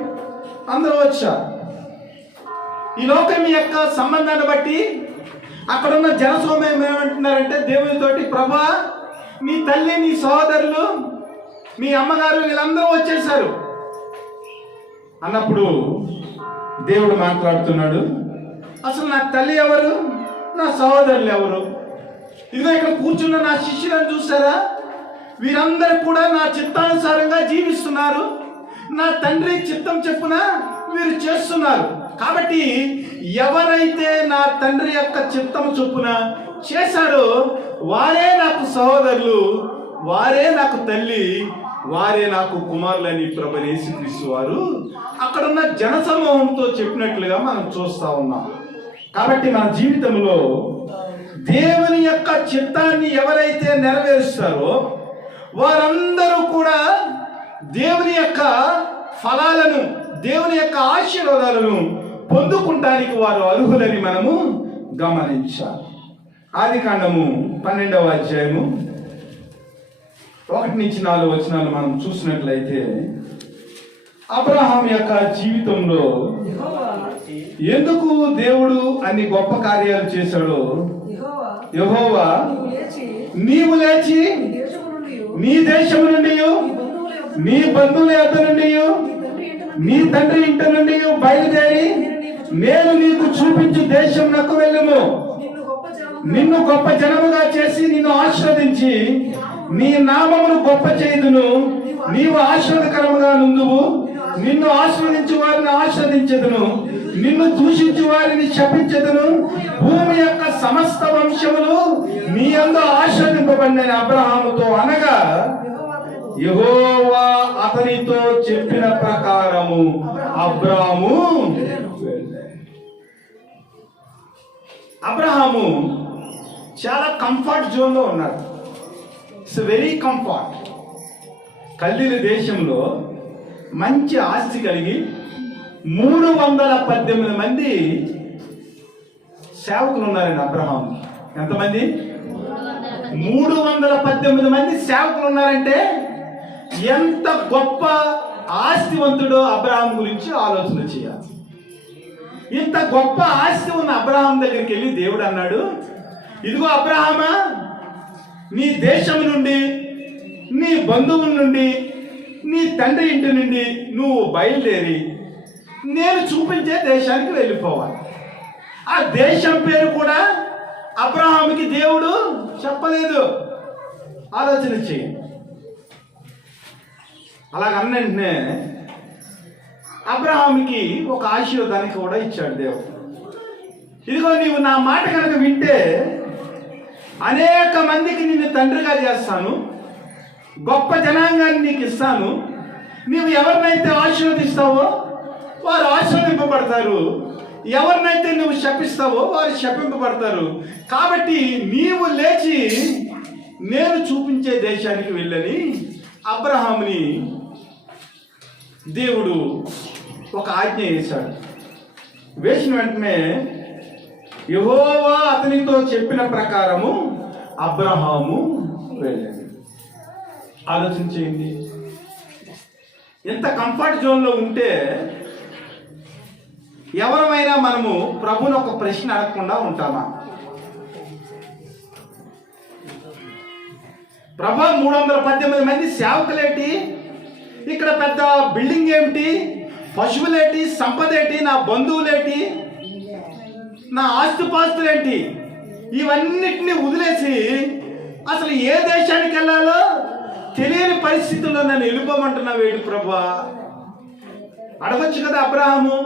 అందరూ వచ్చారు. ఈ లోకం యొక్క సంబంధాన్ని బట్టి అక్కడున్న జనసమూహం ఏమంటున్నారంటే దేవునితోటి, ప్రభా నీ తల్లి నీ సహోదరులు మీ అమ్మగారు వీళ్ళందరూ వచ్చేసారు అన్నప్పుడు దేవుడు మాట్లాడుతున్నాడు, అసలు నా తల్లి ఎవరు, నా సహోదరులు ఎవరు? ఇదిగో ఇక్కడ కూర్చున్న నా శిష్యులను చూసారా? వీరందరూ కూడా నా చిత్తానుసారంగా జీవిస్తున్నారు. నా తండ్రి చిత్తం చెప్పున వీరు చేస్తున్నారు. కాబట్టి ఎవరైతే నా తండ్రి యొక్క చిత్తం చొప్పున చేశారో వారే నాకు సహోదరులు, వారే నాకు తల్లి, వారే నాకు కుమారులని ప్రభువైన యేసుక్రీస్తు వారు అక్కడున్న జనసమూహంతో చెప్పినట్లుగా మనం చూస్తా ఉన్నాం. కాబట్టి మన జీవితంలో దేవుని యొక్క చిత్తాన్ని ఎవరైతే నెరవేరుస్తారో వారందరూ కూడా దేవుని యొక్క ఫలాలను, దేవుని యొక్క ఆశీర్వాదాలను పొందుకుంటానికి వారు అర్హులని మనము గమనించాలి. ఆదికాండము 12వ అధ్యాయము 1-4 మనం చూసినట్లయితే అబ్రహాం యొక్క జీవితంలో ఎందుకు దేవుడు అన్ని గొప్ప కార్యాలు చేశాడో, యెహోవా నీవు లేచి నీ దేశము నుండి, నీ బంధువుల యొద్ద నుండి, నీ తండ్రి ఇంట నుండి బయలుదేరి నేను నీకు చూపించు దేశం నాకు వెళ్ళుము. నిన్ను గొప్ప జనముగా చేసి నిన్ను ఆశీర్వదించి నీ నామమును గొప్ప చేయుదును. నీవు ఆశీర్వదకరముగా నుందువు. నిన్ను ఆశీర్వదించు వారిని ఆశీర్వదించెదను, నిన్ను దూషించు వారిని శపించెదను. భూమి యొక్క సమస్త వంశములు నీ యందు ఆశీర్వదింపబడిన అబ్రహాముతో అనగా యెహోవా అతనితో చెప్పిన ప్రకారము అబ్రాము చాలా కంఫర్ట్ జోన్లో ఉన్నాడు. It's very comfort. కల్దీల దేశంలో మంచి ఆస్తి కలిగి 318 మంది సేవకులు ఉన్నారండి అబ్రహాము. ఎంతమంది? 318 మంది సేవకులు ఉన్నారంటే ఎంత గొప్ప ఆస్తివంతుడో అబ్రహాం గురించి ఆలోచన చేయాలి. ఇంత గొప్ప ఆస్తి ఉన్న అబ్రహాం దగ్గరికి వెళ్ళి దేవుడు అన్నాడు, ఇదిగో అబ్రహామా, నీ దేశం నుండి, నీ బంధువుల నుండి, నీ తండ్రి ఇంటి నుండి నువ్వు బయలుదేరి నేను చూపించే దేశానికి వెళ్ళిపోవాలి. ఆ దేశం పేరు కూడా అబ్రహాముకి దేవుడు చెప్పలేదు. ఆలోచన చేయండి. అలాగన్న వెంటనే అబ్రహాముకి ఒక ఆశీర్వాదానికి కూడా ఇచ్చాడు దేవుడు. ఇదిగో నీవు నా మాట కనుక వింటే అనేక మందికి నిన్ను తండ్రిగా చేస్తాను, గొప్ప జనాంగాన్ని నీకు ఇస్తాను. నీవు ఎవరినైతే ఆశీర్వదిస్తావో వారు ఆశీర్వదింపబడతారు, ఎవరినైతే నువ్వు శపిస్తావో వారు శపింపబడతారు. కాబట్టి నీవు లేచి నేను చూపించే దేశానికి వెళ్ళని అబ్రహాముని దేవుడు ఒక ఆజ్ఞ వేశాడు. వేసిన వెంటనే యెహోవా అతనితో చెప్పిన ప్రకారము అబ్రహాము వెళ్ళాడు. ఆలోచించేయండి. ఎంత కంఫర్ట్ జోన్లో ఉంటే ఎవరమైనా మనము ప్రభుని ఒక ప్రశ్న అడగకుండా ఉంటామా? ప్రభు 318 మంది సేవకులేటి, ఇక్కడ పెద్ద బిల్డింగ్ ఏమిటి, పశువులేటి, సంపదేటి, నా బంధువులేటి, నా ఆస్తిపాస్తులేంటి, ఇవన్నిటిని వదిలేసి అసలు ఏ దేశానికి వెళ్ళాలో తెలియని పరిస్థితుల్లో నన్ను వెళ్ళిపోమంటున్నావు ఏంటి ప్రభా? అడగొచ్చు కదా అబ్రహాము.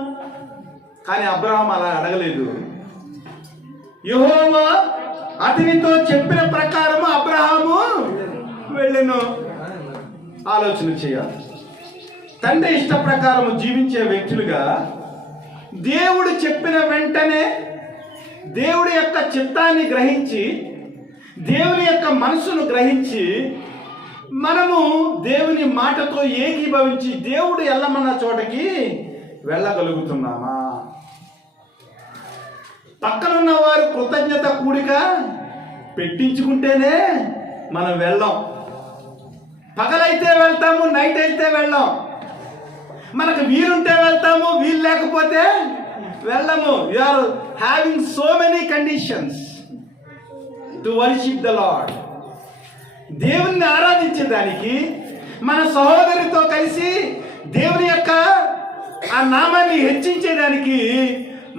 కానీ అబ్రహాం అలా అడగలేదు. యెహోవా అతనితో చెప్పిన ప్రకారము అబ్రహాము వెళ్ళెను. ఆలోచన చేయాలి. తండ్రి ఇష్ట ప్రకారము జీవించే వ్యక్తులుగా దేవుడు చెప్పిన వెంటనే దేవుడి యొక్క చిత్తాన్ని గ్రహించి, దేవుని యొక్క మనసును గ్రహించి మనము దేవుని మాటతో ఏకీభవించి దేవుడు వెళ్ళమన్న చోటకి వెళ్ళగలుగుతున్నామా? పక్కనున్న వారు కృతజ్ఞత కూడిక పెట్టించుకుంటేనే మనం వెళ్ళాం. పగలైతే వెళ్తాము, నైట్ అయితే వెళ్ళాం. మనకు వీలుంటే వెళ్తాము, వీలు లేకపోతే వెళ్ళము. You are having so many conditions to worship the lord. దేవుణ్ణి ఆరాధించేదానికి, మన సహోదరితో కలిసి దేవుని యొక్క ఆ నామాన్ని హెచ్చించేదానికి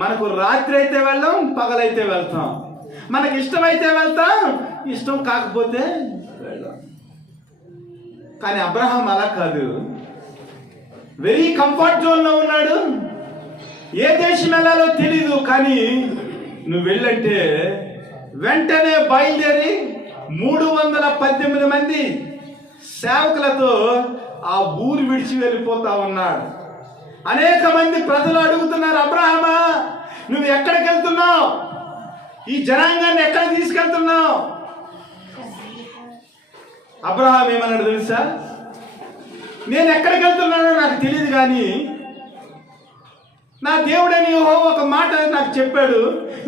మనకు రాత్రి అయితే వెళ్ళాం, పగలైతే వెళ్తాం. మనకి ఇష్టమైతే వెళ్తాం, ఇష్టం కాకపోతే వెళ్ళాం. కానీ అబ్రహాం అలా కాదు. వెరీ కంఫర్ట్ జోన్లో ఉన్నాడు. ఏ దేశం వెళ్ళాలో తెలీదు, కానీ నువ్వు వెళ్ళంటే వెంటనే బయలుదేరి 318 మంది సేవకులతో ఆ ఊరు విడిచి వెళ్ళిపోతా ఉన్నాడు. అనేక మంది ప్రజలు అడుగుతున్నారు, అబ్రహామా నువ్వు ఎక్కడికి వెళ్తున్నావు? ఈ జనాంగాన్ని ఎక్కడ తీసుకెళ్తున్నావు? అబ్రహాం ఏమన్నాడు తెలుసా? నేను ఎక్కడికి వెళ్తున్నానో నాకు తెలియదు, కానీ నా దేవుడని యెహోవా ఒక మాట నాకు చెప్పాడు,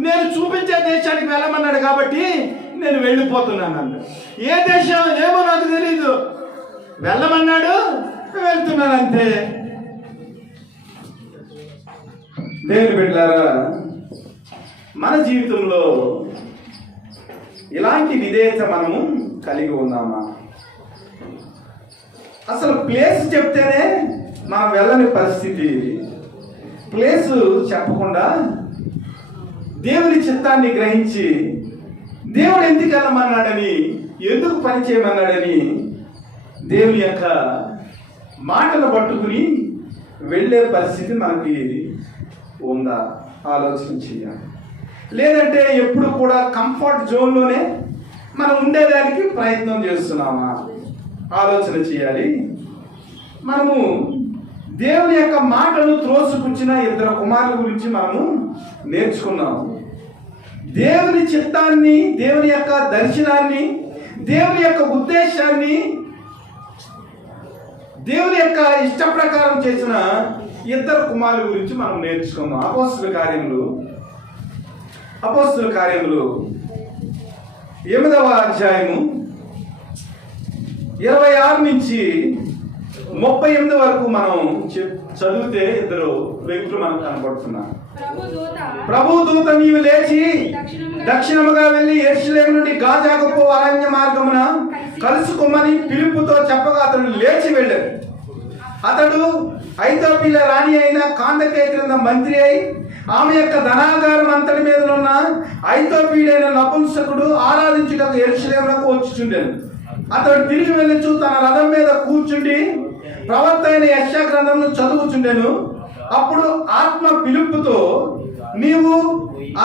నేను చూపించే దేశానికి వెళ్ళమన్నాడు, కాబట్టి నేను వెళ్ళిపోతున్నాను అన్నాడు. ఏ దేశం ఏమో నాకు తెలీదు, వెళ్ళమన్నాడు, వెళ్తున్నాను అంతే. దేవుని బిడ్డలారా, మన జీవితంలో ఇలాంటి విధేయత మనము కలిగి ఉన్నామా? అసలు ప్లేస్ చెప్తేనే మనం వెళ్ళని పరిస్థితి. ప్లేసు చెప్పకుండా దేవుని చిత్తాన్ని గ్రహించి దేవుడు ఎందుకు వెళ్ళమన్నాడని, ఎందుకు పని చేయమన్నాడని దేవుని యొక్క మాటలు పట్టుకుని వెళ్ళే పరిస్థితి మనకి ఉందా? ఆలోచన చేయాలి. లేదంటే ఎప్పుడు కూడా కంఫర్ట్ జోన్లోనే మనం ఉండేదానికి ప్రయత్నం చేస్తున్నామా? ఆలోచన చేయాలి. మనము దేవుని యొక్క మాటను త్రోసిపుచ్చిన 2 కుమారుల గురించి మనము నేర్చుకున్నాము. దేవుని చిత్తాన్ని, దేవుని యొక్క దర్శనాన్ని, దేవుని యొక్క ఉద్దేశాన్ని, దేవుని యొక్క ఇష్ట ప్రకారం చేసిన 2 కుమారుల గురించి మనం నేర్చుకున్నాం. అపోస్తలుల కార్యములు 8వ అధ్యాయము 26 నుంచి 38 వరకు మనం చదివితే 2 వ్యక్తులు మనకు కనపడుతున్నారు. ప్రభు దూత నీవు లేచి దక్షిణముగా వెళ్ళి యెరూషలేము నుండి గాజాకు పో అరణ్య మార్గమున కలుసుకోమని ఫిలిప్పుతో చెప్పగా అతడు లేచి వెళ్ళాడు. అతడు ఐథోపియా రాణి అయిన కాందకే క్రింద మంత్రి అయి ఆమె యొక్క ధనాగారం అంతటి మీద ఉన్న ఐథోపియుడైన నపుంసకుడు ఆరాధించుటకు యెరూషలేమునకు వచ్చుచుండెను. అతడు తిరిగి వెళ్ళుచు తన రథం మీద కూర్చుండి ప్రవక్త అయిన యెషయా గ్రంథమును చదువుచుండెను. అప్పుడు ఆత్మ ఫిలిప్పుతో నీవు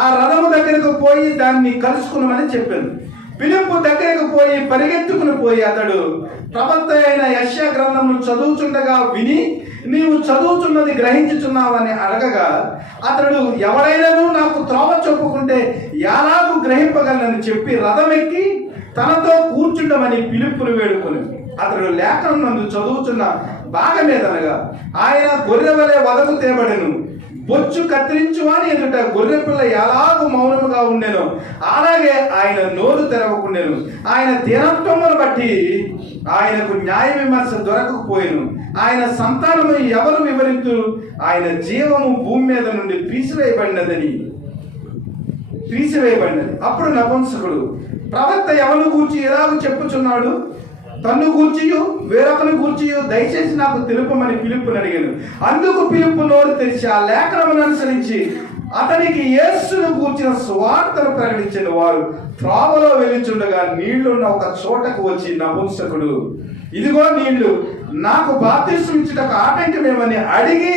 ఆ రథము దగ్గరకు పోయి దాన్ని కలుసుకున్నామని చెప్పాను. ఫిలిప్పు దగ్గరకు పోయి పరిగెత్తుకుని పోయి అతడు ప్రవక్త అయిన యెషయా గ్రంథమును చదువుచుండగా విని నీవు చదువుతున్నది గ్రహించుచున్నావని అడగగా అతడు ఎవరైనాను నాకు త్రోవ చెప్పుకుంటే ఎలాగూ గ్రహింపగలనని చెప్పి రథం ఎక్కి తనతో కూర్చుండమని ఫిలిప్పును వేడుకొని అతడు లేఖనం నందు చదువుతున్న భాగమేదనగా ఆయన గొర్రె వలె వదకు తేబడెను. బొచ్చు కత్తిరించువాని ఎదుట గొర్రెపిల్ల ఎలాగూ మౌనముగా ఉండెను అలాగే ఆయన నోరు తెరవకుండెను. ఆయన దీనత్వమును బట్టి ఆయనకు న్యాయ విమర్శ దొరకకపోయెను. ఆయన సంతానము ఎవరు వివరింతురు? ఆయన జీవము భూమి మీద నుండి తీసివేయబడినది. అప్పుడు నపుంసకుడు ప్రవక్త ఎవరిని గూర్చి ఎలాగూ చెప్పుచున్నాడు? తన్ను గూర్చియు వేరొకని గూర్చియు దయచేసి నాకు తెలుపమని ఫిలిప్పును అడిగాను. అందుకు ఫిలిప్పు నోరు తెరిచి ఆ లేఖనమును అనుసరించి అతనికి యేసును గూర్చిన సువార్తను ప్రకటించిన వారు త్రోవలో వెలుచుండగా నీళ్లున్న ఒక చోటకు వచ్చి నపుంసకుడు ఇదిగో నీళ్లు, నాకు బాప్తిస్మమిచ్చుటకు ఆటంకమేమని అడిగి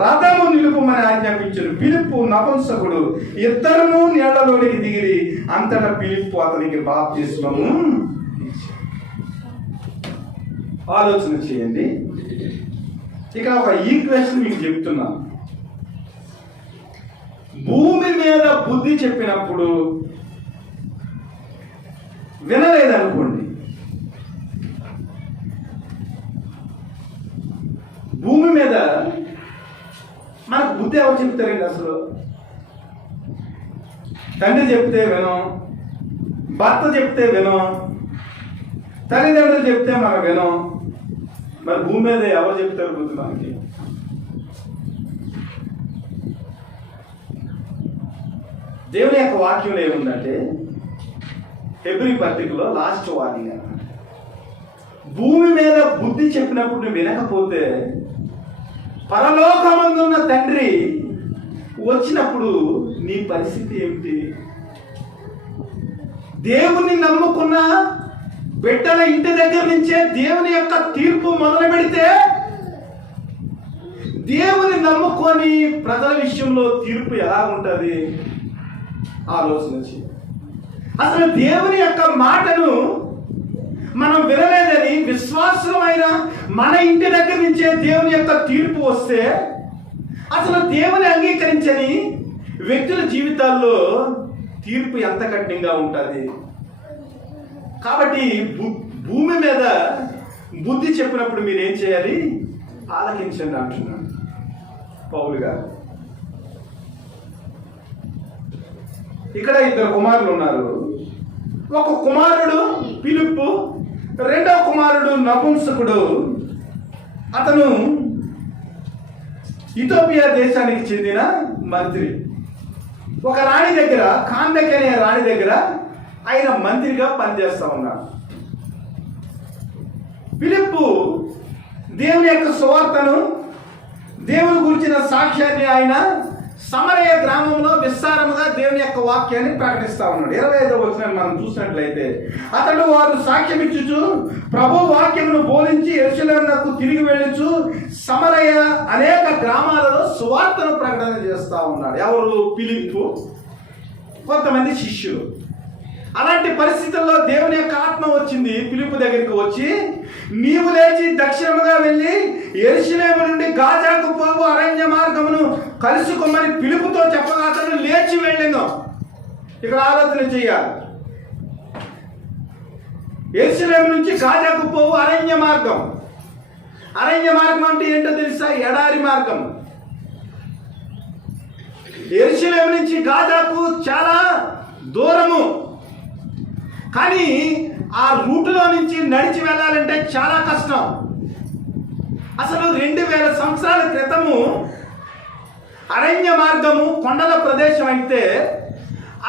రథము నిలుపుమని ఆజ్ఞాపించాడు. ఫిలిప్పు నపుంసకుడు ఇద్దరును నీళ్లలోనికి దిగిరి అంతటా ఫిలిప్పు అతనికి బాప్తిస్మము. ఆలోచన చేయండి. ఇక ఒక ఈక్వేషన్ మీకు చెప్తున్నాను. భూమి మీద బుద్ధి చెప్పినప్పుడు వినలేదనుకోండి, భూమి మీద మనకు బుద్ధి ఎవరు చెప్తారండి? అసలు తండ్రి చెప్తే వినం, భర్త చెప్తే వినం, తల్లిదండ్రులు చెప్తే మనం వినం. మరి భూమి మీద ఎవరు చెప్తారు బుద్ధి మనకి? దేవుని యొక్క వాక్యంలో ఏముందంటే హెబ్రీ పత్రికలో లాస్ట్ వార్నింగ్ అన్నమాట. భూమి మీద బుద్ధి చెప్పినప్పుడు నువ్వు వినకపోతే పరలోకమందున్న తండ్రి వచ్చినప్పుడు నీ పరిస్థితి ఏమిటి? దేవుని నమ్ముకున్న బిడ్డల ఇంటి దగ్గర నుంచే దేవుని యొక్క తీర్పు మొదలు పెడితే దేవుని నమ్ముకొని ప్రజల విషయంలో తీర్పు ఎలా ఉంటుంది ఆలోచన చేయి. అసలు దేవుని యొక్క మాటను మనం వినలేదని విశ్వాసమైన మన ఇంటి దగ్గర నుంచే దేవుని యొక్క తీర్పు వస్తే అసలు దేవుని అంగీకరించని వ్యక్తుల జీవితాల్లో తీర్పు ఎంత కఠినంగా ఉంటుంది. కాబట్టి భూమి మీద బుద్ధి చెప్పినప్పుడు మీరు ఏం చేయాలి? ఆలకించండి అంటున్నాడు పౌలు గారు. ఇక్కడ ఇద్దరు కుమారులు ఉన్నారు. ఒక కుమారుడు ఫిలిప్పు, రెండవ కుమారుడు నపుంసకుడు. అతను ఇథియోపియా దేశానికి చెందిన మంత్రి. ఒక రాణి దగ్గర, కాందెక్ అనే రాణి దగ్గర ఆయన మంత్రిగా పనిచేస్తా ఉన్నాడు. ఫిలిప్పు దేవుని యొక్క సువార్తను, దేవుని గురించిన సాక్ష్యాన్ని ఆయన సమరయ గ్రామంలో విస్తారముగా దేవుని యొక్క వాక్యాన్ని ప్రకటిస్తా ఉన్నాడు. 25వ వచనాన్ని మనం చూసినట్లయితే, అతడు వారు సాక్ష్యం ఇచ్చుచు ప్రభు వాక్యమును బోధించి యెరూషలేమునకు తిరిగి వెళ్ళుచు సమరయ అనేక గ్రామాలలో సువార్తను ప్రకటన చేస్తా ఉన్నాడు. ఎవరు? ఫిలిప్పు, కొంతమంది శిష్యులు. అలాంటి పరిస్థితుల్లో దేవుని యొక్క ఆత్మ వచ్చింది ఫిలిప్పు దగ్గరికి వచ్చి, నీవు లేచి దక్షిణముగా వెళ్ళి యెరూషలేము నుండి గాజాకు పోవు అరణ్య మార్గమును కలుసుకోమని ఫిలిప్పుతో చెప్పగా అతను లేచి వెళ్ళాను. ఇక్కడ ఆలోచన చేయాలి. యెరూషలేము నుంచి గాజాకు పోవు అరణ్య మార్గం. అరణ్య మార్గం అంటే ఏంటో తెలుసా? ఎడారి మార్గం. యెరూషలేము నుంచి గాజాకు చాలా దూరము, కానీ ఆ రూటులో నుంచి నడిచి వెళ్ళాలంటే చాలా కష్టం. అసలు 2000 సంవత్సరాల క్రితము అరణ్య మార్గము కొండల ప్రదేశం అయితే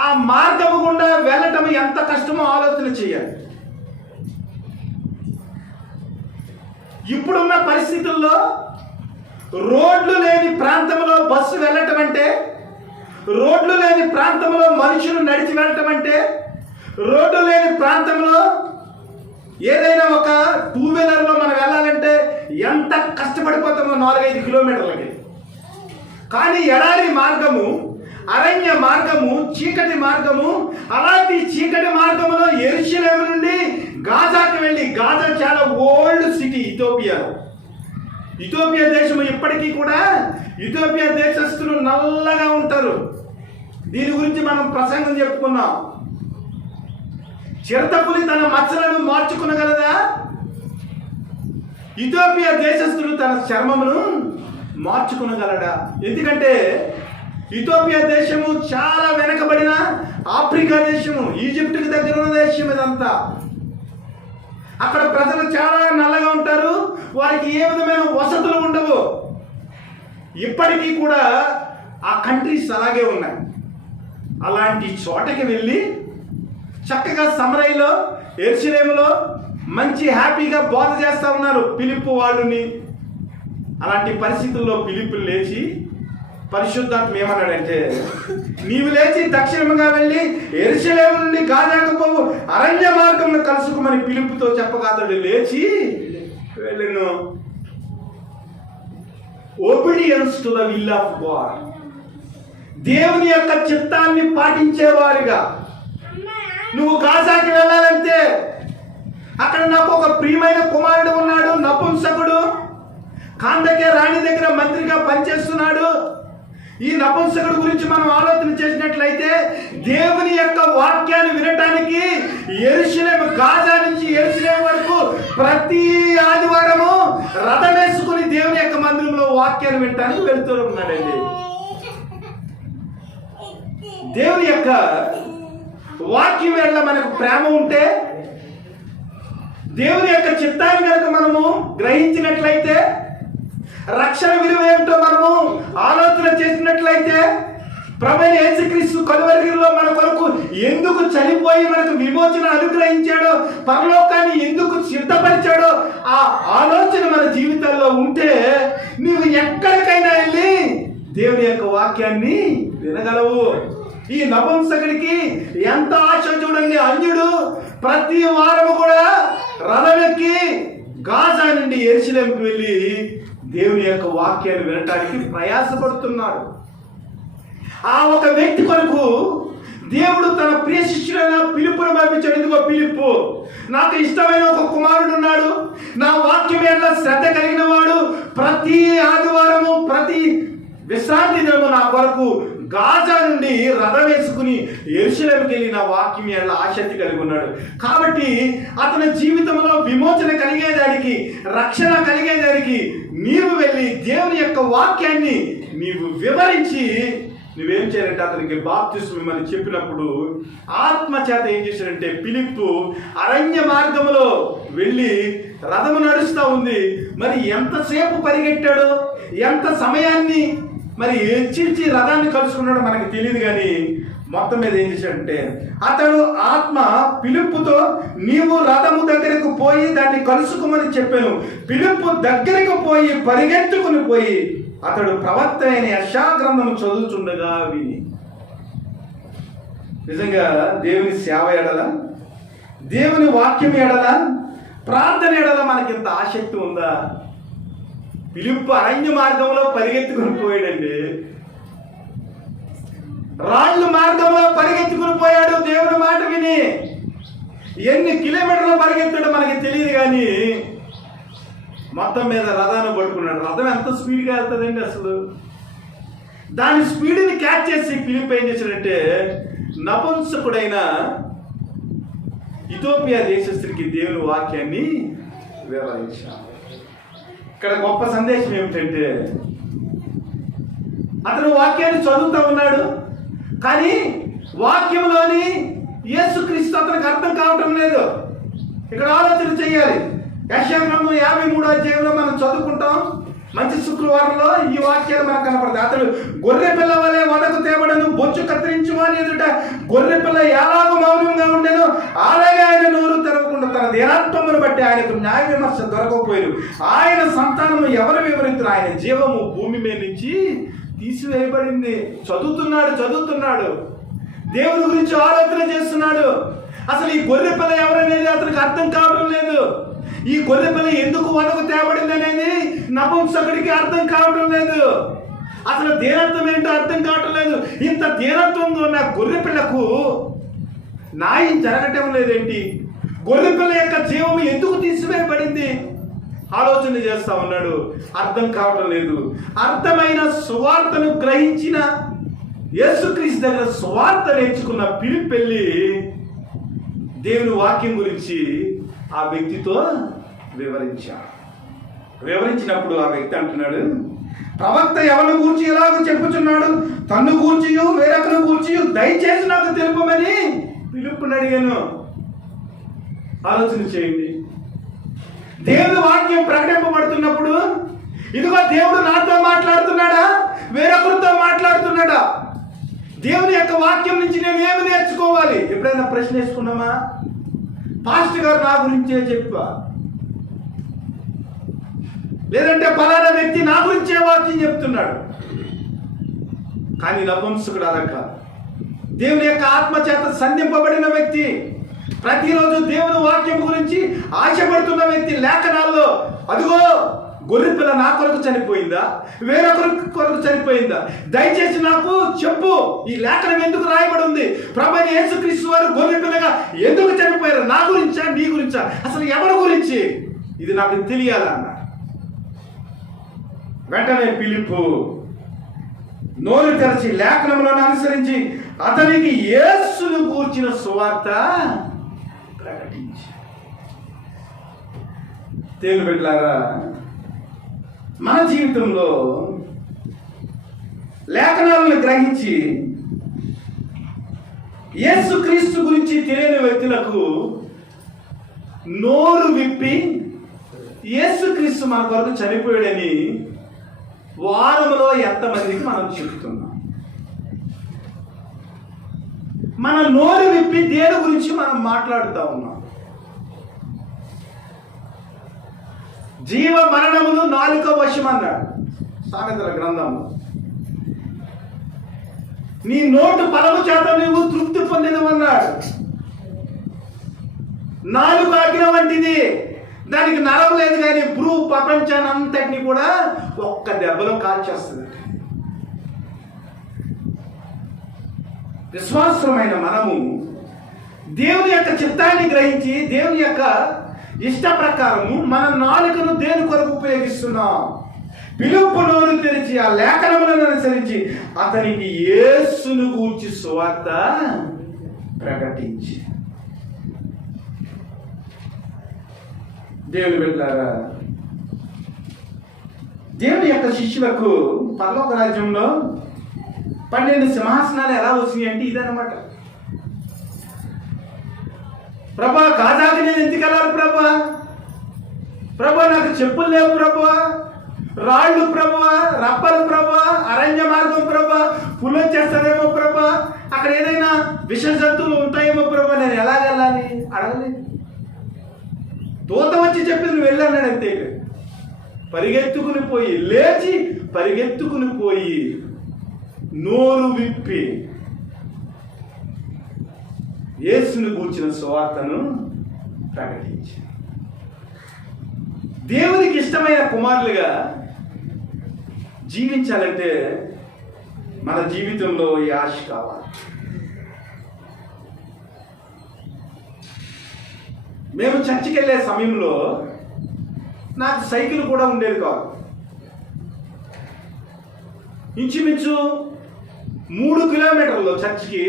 ఆ మార్గము గుండా వెళ్ళటం ఎంత కష్టమో ఆలోచన చేయాలి. ఇప్పుడున్న పరిస్థితుల్లో రోడ్లు లేని ప్రాంతంలో బస్సు వెళ్ళటం అంటే, రోడ్లు లేని ప్రాంతంలో మనుషులు నడిచి వెళ్ళటం అంటే, రోడ్డు లేని ప్రాంతంలో ఏదైనా ఒక 2 వీలర్లో మనం వెళ్ళాలంటే ఎంత కష్టపడిపోతామో 4-5 కిలోమీటర్లకి. కానీ ఎడారి మార్గము, అరణ్య మార్గము, చీకటి మార్గము, అలాంటి చీకటి మార్గములో యెరూషలేము నుండి గాజాకు వెళ్ళి, గాజా చాలా ఓల్డ్ సిటీ ఇథియోపియాలో. ఇథియోపియా దేశము ఇప్పటికీ కూడా ఇథియోపియా దేశస్తులు నల్లగా ఉంటారు. దీని గురించి మనం ప్రసంగం చెప్పుకున్నాం. చిరతపులి తన మచ్చలను మార్చుకునగలదా? ఇథియోపియా దేశస్తులు తన చర్మమును మార్చుకునగలడా? ఎందుకంటే ఇథియోపియా దేశము చాలా వెనకబడిన ఆఫ్రికా దేశము, ఈజిప్ట్కి దగ్గర ఉన్న దేశం ఇదంతా. అక్కడ ప్రజలు చాలా నల్లగా ఉంటారు. వారికి ఏ విధమైన వసతులు ఉండవు. ఇప్పటికీ కూడా ఆ కంట్రీస్ అలాగే ఉన్నాయి. అలాంటి చోటకి వెళ్ళి చక్కగా సమరయలో, యెరూషలేములో మంచి హ్యాపీగా బోధ చేస్తూ ఉన్నారు ఫిలిప్పు వాళ్ళని. అలాంటి పరిస్థితుల్లో ఫిలిప్పు లేచి పరిశుద్ధాత్మ ఏమన్నాడంటే, నీవు లేచి దక్షిణముగా వెళ్ళి యెరూషలేము నుండి గాజాకు పోవు అరణ్య మార్గంలో కలుసుకోమని ఫిలిప్పుతో చెప్పగా అతడు లేచి వెళ్ళను. Obedience to the will of God. దేవుని యొక్క చిత్తాన్ని పాటించేవారుగా నువ్వు గాజాకి వెళ్ళాలంటే, అక్కడ నాకు ఒక ప్రియమైన కుమారుడు ఉన్నాడు, నపుంసకుడు, కాందకే రాణి దగ్గర మంత్రిగా పనిచేస్తున్నాడు. ఈ నపుంసకుడు గురించి మనం ఆలోచన చేసినట్లయితే, దేవుని యొక్క వాక్యాన్ని వినటానికి యెరూషలేము, గాజా నుంచి యెరూషలేము వరకు ప్రతి ఆదివారము రథం వేసుకుని దేవుని యొక్క మందిరంలో వాక్యాన్ని వినటానికి వెళ్తూ ఉన్నాడండి. దేవుని యొక్క వాక్యం వల్ల మనకు ప్రేమ ఉంటే, దేవుని యొక్క చిత్తాన్ని కనుక మనము గ్రహించినట్లయితే, రక్షణ విలువ ఏమిటో మనము ఆలోచన చేసినట్లయితే, ప్రభువైన యేసుక్రీస్తు కలువరిలో మన కొరకు ఎందుకు చనిపోయి మనకు విమోచన అనుగ్రహించాడో, పరలోకాన్ని ఎందుకు సిద్ధపరిచాడో ఆ ఆలోచన మన జీవితాల్లో ఉంటే, నీవు ఎక్కడికైనా వెళ్ళి దేవుని యొక్క వాక్యాన్ని వినగలవు. ఈ నపుంసకుడికి ఎంత ఆశ చూడండి. అన్యుడు ప్రతి వారము కూడా రథం ఎక్కి గాజా నుండి యెరూషలేముకి వెళ్ళి దేవుని యొక్క వాక్యాన్ని వినటానికి ప్రయాసపడుతున్నాడు. ఆ ఒక వ్యక్తి కొరకు దేవుడు తన ప్రియ శిష్యుడైన ఫిలిప్పును పంపించాడు. ఇదిగో ఫిలిప్పు, నాకు ఇష్టమైన ఒక కుమారుడు ఉన్నాడు, నా వాక్యం మీద శ్రద్ధ కలిగిన వాడు, ప్రతి ఆదివారము ప్రతి విశ్రాంతి దినము నా కొరకు గాజా నుండి రథం వేసుకుని యెరూషలేముకి వెళ్ళి నా వాక్యం మీద ఆసక్తి కలిగి ఉన్నాడు. కాబట్టి అతని జీవితంలో విమోచన కలిగేదానికి, రక్షణ కలిగేదానికి నీవు వెళ్ళి దేవుని యొక్క వాక్యాన్ని నీవు వివరించి నువ్వేం చేయాలంటే అతనికి బాప్తిస్మం ఇమ్మని చెప్పినప్పుడు ఆత్మ చేత ఏం చేశాడంటే ఫిలిప్పు అరణ్య మార్గంలో వెళ్ళి రథము నడుస్తూ ఉంది. మరి ఎంతసేపు పరిగెట్టాడో, ఎంత సమయాన్ని మరి హెచ్చించి రథాన్ని కలుసుకున్నాడో మనకి తెలియదు. కానీ మొత్తం మీద ఏం చేశాడంటే అతడు ఆత్మ ఫిలిప్పుతో నీవు రథము దగ్గరకు పోయి దాన్ని కలుసుకోమని చెప్పాను. ఫిలిప్పు దగ్గరకు పోయి పరిగెత్తుకుని పోయి అతడు ప్రవక్త అయిన యెషయా గ్రంథము చదువుతుండగా విని. నిజంగా దేవుని సేవ ఎడల, దేవుని వాక్యం ఎడల, ప్రార్థన ఎడల మనకింత ఆసక్తి ఉందా? ఫిలిప్పు అరణ్య మార్గంలో పరిగెత్తుకుని పోయాడండి. రాళ్ళు మార్గంలో పరిగెత్తుకుని పోయాడు దేవుని మాట విని. ఎన్ని కిలోమీటర్లు పరిగెత్తాడో మనకి తెలియదు. కానీ మొత్తం మీద రథాన్ని పట్టుకున్నాడు. రథం ఎంత స్పీడ్గా వెళ్తుందండి అసలు. దాని స్పీడ్ని క్యాచ్ చేసి ఫిలిప్ ఏం చేశాడంటే నపుంసకుడైన ఇథియోపియా దేశస్థుడికి దేవుని వాక్యాన్ని వివరించాడు. ఇక్కడ గొప్ప సందేశం ఏమిటంటే అతను వాక్యాన్ని చదువుతూ ఉన్నాడు, కానీ వాక్యంలోని యేసుక్రీస్తు అతనికి అర్థం కావటం లేదు. ఇక్కడ ఆలోచన చేయాలి. యెషయా గ్రంథం 53వ అధ్యాయంలో మనం చదువుకుంటాం. మంచి శుక్రవారంలో ఈ వాక్యాలు మనకు కనపడతాయి. అతడు గొర్రె పిల్ల వలె వనకు తేబడను, బొచ్చు కత్తిరించు అని ఎదుట గొర్రె పిల్ల ఎలాగో మౌనంగా ఉండేనో అలాగే ఆయన నోరు తెరవకుండా తన దీనత్వమును బట్టి ఆయనకు న్యాయ విమర్శ దొరకకపోయారు. ఆయన సంతానము ఎవరు వివరించారు? ఆయన జీవము భూమి మీద నుంచి తీసివేయబడింది. చదువుతున్నాడు దేవుని గురించి ఆలోచన చేస్తున్నాడు. అసలు ఈ గొర్రె పిల్ల ఎవరనేది అతనికి అర్థం కావడం లేదు. ఈ గొర్రె పిల్ల ఎందుకు వనకు తేబడింది అనేది నపుంసకుడికి అర్థం కావడం లేదు. అసలు దీనత్వం ఏంటో అర్థం కావటం లేదు. ఇంత దీనత్వంతో ఉన్న గొర్రె పిల్లకు న్యాయం జరగటం లేదేంటి? గొర్రె పిల్ల యొక్క జీవం ఎందుకు తీసివేయబడింది? ఆలోచన చేస్తా ఉన్నాడు. అర్థం కావటం లేదు. అర్థమైన సువార్తను గ్రహించిన యేసుక్రీస్తు దగ్గర సువార్త నేర్చుకున్న ఫిలిప్ వెళ్ళి దేవుని వాక్యం గురించి ఆ వ్యక్తితో వివరించినప్పుడు ఆ వ్యక్తి అంటున్నాడు, ప్రవక్త ఎవరిని గూర్చి ఎలాగో చెప్పుచున్నాడు, తన్ను గూర్చియు వేరొకరు గూర్చియు దయచేసి నాకు తెలుపమని ఫిలిప్పుని అడిగాను. ఆలోచన చేయండి. దేవుని వాక్యం ప్రకటింపబడుతున్నప్పుడు ఇదిగో దేవుడు నాతో మాట్లాడుతున్నాడా, వేరొకరితో మాట్లాడుతున్నాడా? దేవుని యొక్క వాక్యం నుంచి నేను ఏమి నేర్చుకోవాలి? ఎప్పుడైనా ప్రశ్న వేసుకున్నామా? పాస్టర్ గారు నా గురించే చెప్పా, లేదంటే పలానా వ్యక్తి నా గురించే వాక్యం చెప్తున్నాడు. కానీ నపుంసకుడు అలా కాదు. దేవుని యొక్క ఆత్మ చేత సంధింపబడిన వ్యక్తి, ప్రతిరోజు దేవుని వాక్యం గురించి ఆశపడుతున్న వ్యక్తి లేఖనాల్లో అదిగో గొర్రె పిల్ల నా కొరకు చనిపోయిందా, వేరొకరి కొరకు చనిపోయిందా, దయచేసి నాకు చెప్పు, ఈ లేఖనం ఎందుకు రాయబడి ఉంది? ప్రభువైన యేసుక్రీస్తు వారు గొర్రె పిల్లగా ఎందుకు చనిపోయారు? నా గురించా, నీ గురించా, అసలు ఎవరి గురించి? ఇది నాకు తెలియాలన్నాడు. వెంటనే ఫిలిప్పు నోరు తెరచి లేఖనములను అనుసరించి అతనికి యేసును గూర్చిన సువార్త ప్రకటించి. దేవుని బిడ్డలారా, మన జీవితంలో లేఖనాలను గ్రహించి యేసుక్రీస్తు గురించి తెలియని వ్యక్తులకు నోరు విప్పి యేసుక్రీస్తు మన కొరకు చనిపోయాడని వారంలో ఎంతమందికి మనం చెప్తున్నాం? మన నోరు విప్పి దేని గురించి మనం మాట్లాడుతూ ఉన్నాం? జీవ మరణములు నాలుక వశం అన్నాడు సామెతల గ్రంథంలో. నీ నోటు ఫలము చేత నువ్వు తృప్తి పొందినవన్నాడు. నాలుక అగ్ని వంటిది, దానికి నరం లేదు, కానీ ప్రపంచాన్ని అంతటిని కూడా ఒక్క దెబ్బలో కాల్చేస్తుంది. విశ్వాసమైన మనము దేవుని యొక్క చిత్తాన్ని గ్రహించి దేవుని యొక్క ఇష్ట ప్రకారము మన నాలుకను దేని కొరకు ఉపయోగిస్తున్నాం? పిలుపు నోరు తెరిచి ఆ లేఖనములను అనుసరించి అతనికి యేసును గూర్చి సువార్త ప్రకటించి. దేవుని బిడ్డలారా, దేవుని యొక్క శిష్యులకు పరలోక రాజ్యంలో 12 సింహాసనాలు ఎలా వచ్చినాయి అంటే ఇదన్నమాట. ప్రభా, గాజాకి నేను ఎందుకు వెళ్ళాలి ప్రభా? ప్రభా, నాకు చెప్పులు లేవు ప్రభా, రాళ్ళు ప్రభా, రప్పలు ప్రభా, అరణ్య మార్గం ప్రభా, పులి వచ్చేస్తారేమో ప్రభా, అక్కడ ఏదైనా విష జంతువులు ఉంటాయేమో ప్రభా, నేను ఎలా వెళ్ళాలి? అడగలేదు. దూత వచ్చి చెప్పింది నువ్వు వెళ్ళాడు అంతే. పరిగెత్తుకుని పోయి, లేచి పరిగెత్తుకుని పోయి నోరు విప్పి యేసును గూర్చిన సువార్తను ప్రకటించి దేవునికి ఇష్టమైన కుమారులుగా జీవించాలంటే మన జీవితంలో ఈ ఆశ కావాలి. మేము చర్చికి వెళ్ళే సమయంలో నాకు సైకిల్ కూడా ఉండేది కాదు. ఇంచుమించు 3 కిలోమీటర్లు చర్చికి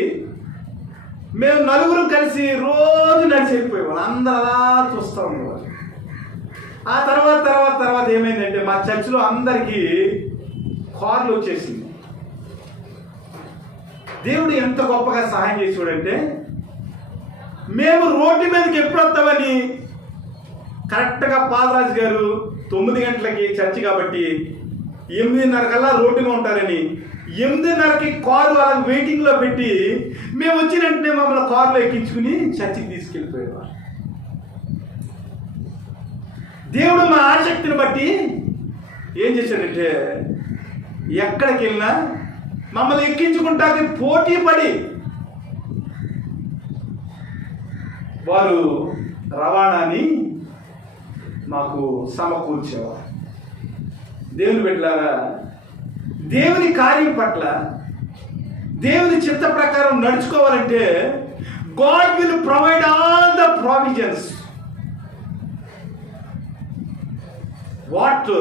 మేము నలుగురు కలిసి రోజు నడిచి వెళ్ళిపోయేవాళ్ళు. అందరూ అలా చూస్తూ ఉండేవాళ్ళు. ఆ తర్వాత ఏమైందంటే మా చర్చిలో అందరికీ కార్లు వచ్చేసింది. దేవుడు ఎంత గొప్పగా సహాయం చేసాడంటే, మేము రోడ్డు మీదకి ఎప్పుడు వస్తామని కరెక్ట్గా పాలరాజు గారు 9 గంటలకి చర్చి కాబట్టి 8:30 కల్లా రోడ్డుగా ఉంటారని 8:30కి కారు అలా వెయిటింగ్లో పెట్టి మేము వచ్చిన వెంటనే మమ్మల్ని కారులో ఎక్కించుకుని చర్చికి తీసుకెళ్ళిపోయేవారు. దేవుడు మా ఆసక్తిని బట్టి ఏం చేశాడంటే, ఎక్కడికి వెళ్ళినా మమ్మల్ని ఎక్కించుకుంటాకి పోటీ పడి వారు రవాణాని మాకు సమకూర్చేవారు. దేవుని బిడ్డలారా, దేవుని కార్యం పట్ల దేవుని చిత్త ప్రకారం నడుచుకోవాలంటే God will provide all the provisions. What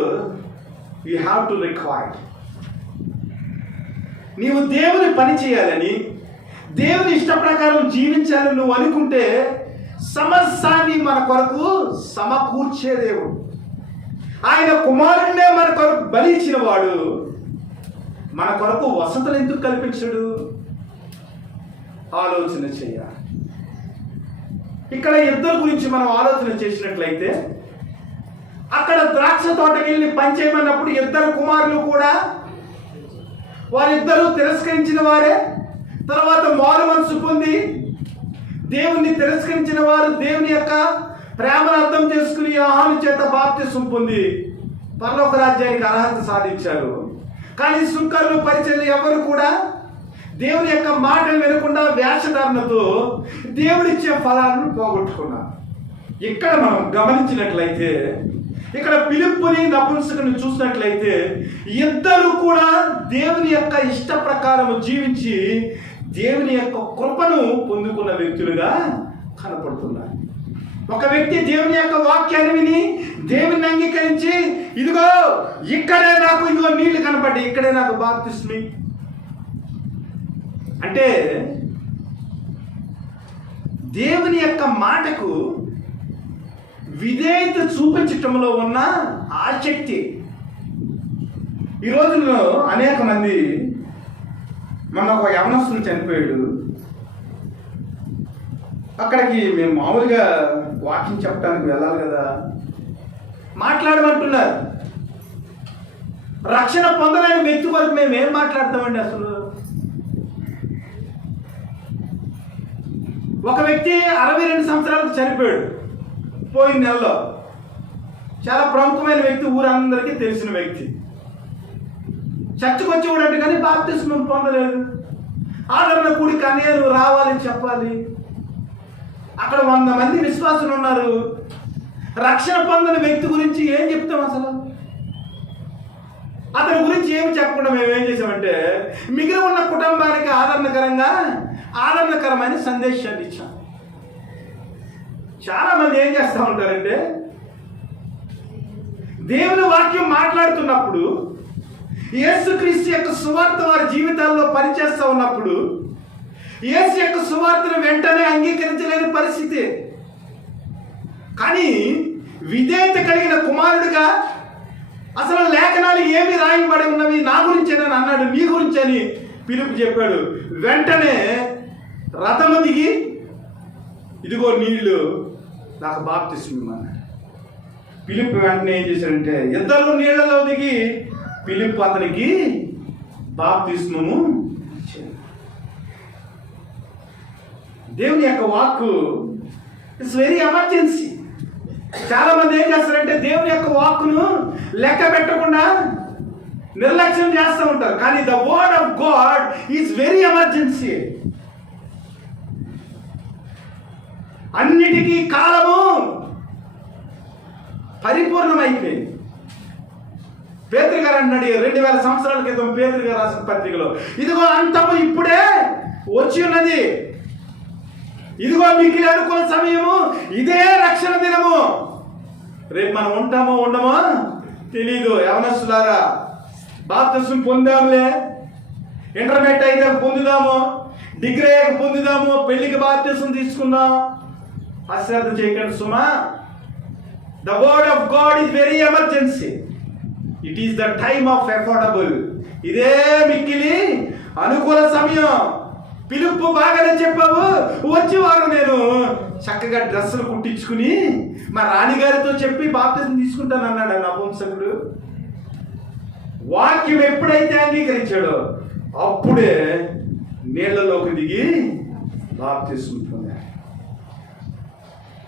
you have to require. నీవు దేవుని పని చేయాలని, దేవుని ఇష్ట ప్రకారం జీవించాలని నువ్వు అనుకుంటే సమస్తాన్ని మన కొరకు సమకూర్చే దేవుడు. ఆయన కుమారుడినే మన కొరకు బలి ఇచ్చిన వాడు మన కొరకు వసతులు ఎందుకు కల్పించడు? ఆలోచన చేయాలి. ఇక్కడ ఇద్దరు గురించి మనం ఆలోచన చేసినట్లయితే, అక్కడ ద్రాక్ష తోటకి వెళ్ళి పనిచేయమన్నప్పుడు 2 కుమారులు కూడా వారిద్దరూ తిరస్కరించిన వారే. తర్వాత మారు మనసు పొంది దేవుణ్ణి తిరస్కరించిన వారు దేవుని యొక్క ప్రేమను అర్థం చేసుకుని యోహాను చేత బాప్తిసం పొంది పరలోక రాజ్యానికి అర్హత సాధించారు. కానీ సుంకర్లు, పరిచర్లు ఎవరు కూడా దేవుని యొక్క మాటలు వినకుండా వేషధారణతో దేవుడిచ్చే ఫలాలను పోగొట్టుకున్నారు. ఇక్కడ మనం గమనించినట్లయితే, ఇక్కడ ఫిలిప్పుని నపుంసకుని చూసినట్లయితే ఇద్దరు కూడా దేవుని యొక్క ఇష్ట ప్రకారం జీవించి దేవుని యొక్క కృపను పొందుకున్న వ్యక్తులుగా కనపడుతున్నారు. ఒక వ్యక్తి దేవుని యొక్క వాక్యాన్ని విని దేవుని అంగీకరించి, ఇదిగో ఇక్కడే నాకు ఇదిగో నీళ్లు కనపడ్డాయి, ఇక్కడే నాకు బాప్తిస్మం అంటే దేవుని యొక్క మాటకు విధేయత చూపించటంలో ఉన్న ఆసక్తి. ఈ రోజుల్లో అనేక మంది, మొన్న ఒక యవనస్తుడు చనిపోయాడు, అక్కడికి మేము మామూలుగా వాకింగ్ చెప్పడానికి వెళ్ళాలి కదా, మాట్లాడమంటున్నారు. రక్షణ పొందలేని వ్యక్తి వరకు మేము ఏం మాట్లాడతామండి? అసలు ఒక వ్యక్తి 62 సంవత్సరాలకు చనిపోయాడు పోయిన నెలలో. చాలా ప్రముఖమైన వ్యక్తి, ఊరందరికీ తెలిసిన వ్యక్తి. చర్చకు వచ్చి చూడండి కానీ బాప్తిస్మం పొందలేదు. ఆదరణ కూడి కన్నయ్య నువ్వు రావాలని చెప్పాలి. అక్కడ 100 మంది విశ్వాసులు ఉన్నారు, రక్షణ పొందిన వ్యక్తి గురించి ఏం చెప్తాం అసలు? అతని గురించి ఏమి చెప్పకుండా మేము ఏం చేసామంటే మిగిలి ఉన్న కుటుంబానికి ఆదరణకరమైన సందేశాన్ని ఇచ్చాం. చాలామంది ఏం చేస్తూ ఉంటారంటే దేవుని వాక్యం మాట్లాడుతున్నప్పుడు యేసుక్రీస్తు యొక్క సువార్త వారి జీవితాల్లో పనిచేస్తూ ఉన్నప్పుడు యేసు యొక్క సువార్తను వెంటనే అంగీకరించలేని పరిస్థితి. కానీ విధేయత కలిగిన కుమారుడిగా అసలు లేఖనాలు ఏమి రాయబడి ఉన్నవి నా గురించేనని అన్నాడు, నీ గురించి అని పిలుపు చెప్పాడు. వెంటనే రథము దిగి ఇదిగో నీళ్లు నాకు బాప్తిస్మం అన్నాడు. పిలుపు వెంటనే ఏం చేశాడంటే ఇద్దరు నీళ్లలో దిగి పిలుపు అతనికి బాప్తిస్మము ఇచ్చాడు. దేవుని యొక్క వాక్కు ఇట్స్ వెరీ ఎమర్జెన్సీ. చాలా మంది ఏం చేస్తారంటే దేవుని యొక్క వాక్కును లెక్క పెట్టకుండా నిర్లక్ష్యం చేస్తూ ఉంటారు. కానీ the word of God is very emergency. అన్నిటికీ కాలము పరిపూర్ణమైపోయింది. పేతురు గారు అన్నాడు 2000 సంవత్సరాల క్రితం పేతురు గారు రాసిన పత్రికలో, ఇదిగో అంతము ఇప్పుడే వచ్చి ఉన్నది, ఇదిగో మిగిలి అనుకున్న సమయము, ఇదే రక్షణ దినము. రేపు మనం ఉంటామో ఉండమో తెలీదు. యవనస్తులారా, బాప్తిస్మం పొందాములే, ఇంటర్మీడియట్ అయితే పొందుదాము, డిగ్రీ అయ్యాక పొందుదాము, పెళ్లికి బాప్తిస్మం తీసుకుందాం. అశ్రద్ధ చేయకండి సుమా. The word of God is very emergency. It is the time of affordable. ఇదే మిక్కిలి అనుకూల సమయం. పిలుపు బాగానే చెప్పావు, వచ్చి వారు నేను చక్కగా డ్రెస్సులు కుట్టించుకుని మా రాణిగారితో చెప్పి బాప్తిస్మం తీసుకుంటాను అన్నాడు నపుంసకుడు. వాక్యం ఎప్పుడైతే అంగీకరించాడో అప్పుడే నీళ్లలోకి దిగి బాప్తిస్మం పొందాడు.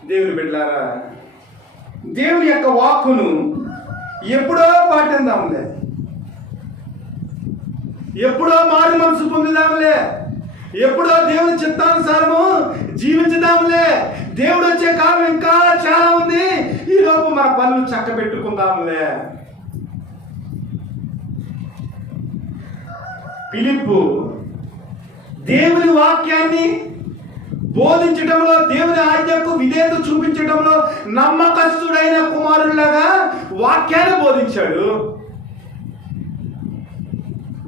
దేవుని బిడ్డలారా, దేవుని యొక్క వాక్కును ఎప్పుడో పాటిందాములే, ఎప్పుడో మారు మనసు పొందుదాములే, ఎప్పుడో దేవుని చిత్తానుసారము జీవించుదాములే. దేవుడు వచ్చే కాలం ఇంకా చాలా ఉంది. ఈ లోపు మన పనులు చక్క పెట్టుకుందాములే. ఫిలిప్పు దేవుని వాక్యాన్ని బోధించడంలో, దేవుని ఆజ్ఞకు విధేయత చూపించడంలో నమ్మకస్తుడైన కుమారుడిలాగా వాక్యాన్ని బోధించాడు.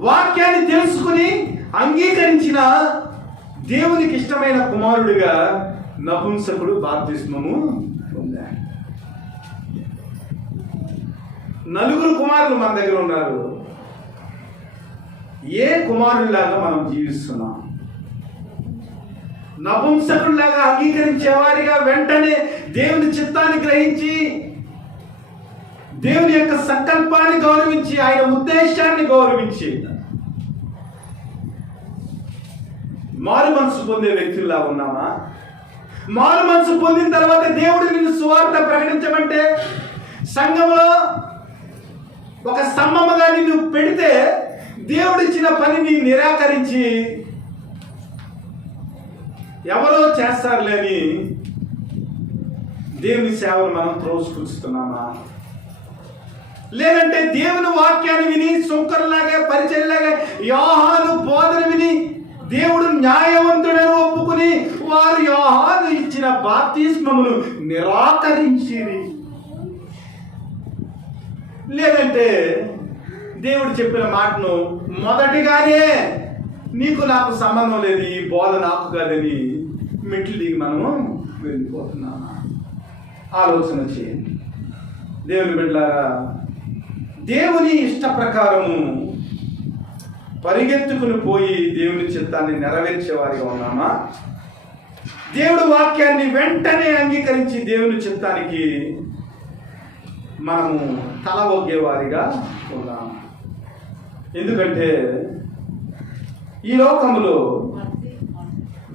వాక్యాన్ని తెలుసుకుని అంగీకరించిన దేవునికి ఇష్టమైన కుమారుడిగా నపుంసకుడు బాప్తిస్మము పొందాడు. నలుగురు కుమారులు మన దగ్గర ఉన్నారు. ఏ కుమారుడిలాగా మనం జీవిస్తున్నాం? నపుంసకుడిలాగా అంగీకరించేవారిగా, వెంటనే దేవుని చిత్తాన్ని గ్రహించి దేవుని యొక్క సంకల్పాన్ని గౌరవించి ఆయన ఉద్దేశాన్ని గౌరవించి మారు మనసు పొందే వ్యక్తుల్లా ఉన్నామా? మారు మనసు పొందిన తర్వాత దేవుడు నిన్ను సువార్త ప్రకటించమంటే సంఘంలో ఒక స్తంభముగా నిన్ను పెడితే దేవుడిచ్చిన పనిని నిరాకరించి ఎవరో చేస్తారులేని దేవుని సేవను మనం త్రోసుకూర్చుతున్నామా? లేదంటే దేవుని వాక్యాన్ని విని సుంకరులాగా పరిచయలాగా యోహాను బోధన విని దేవుడు న్యాయవంతుడని ఒప్పుకుని వారు యోహాను ఇచ్చిన బాప్తిస్మమును నిరాకరించి, లేదంటే దేవుడు చెప్పిన మాటను మొదటిగానే నీకు నాకు సంబంధం లేదు, ఈ బోధ నాకు కాదని మెట్లు దిగి మనము వెళ్ళిపోతున్నామా? ఆలోచన చేయండి. దేవుని బిడ్డలారా, దేవుని ఇష్ట ప్రకారము పరిగెత్తుకుని పోయి దేవుని చిత్తాన్ని నెరవేర్చేవారిగా ఉన్నామా? దేవుడి వాక్యాన్ని వెంటనే అంగీకరించి దేవుని చిత్తానికి మనము తల ఒగ్గేవారిగా ఉన్నాము. ఎందుకంటే ఈ లోకములో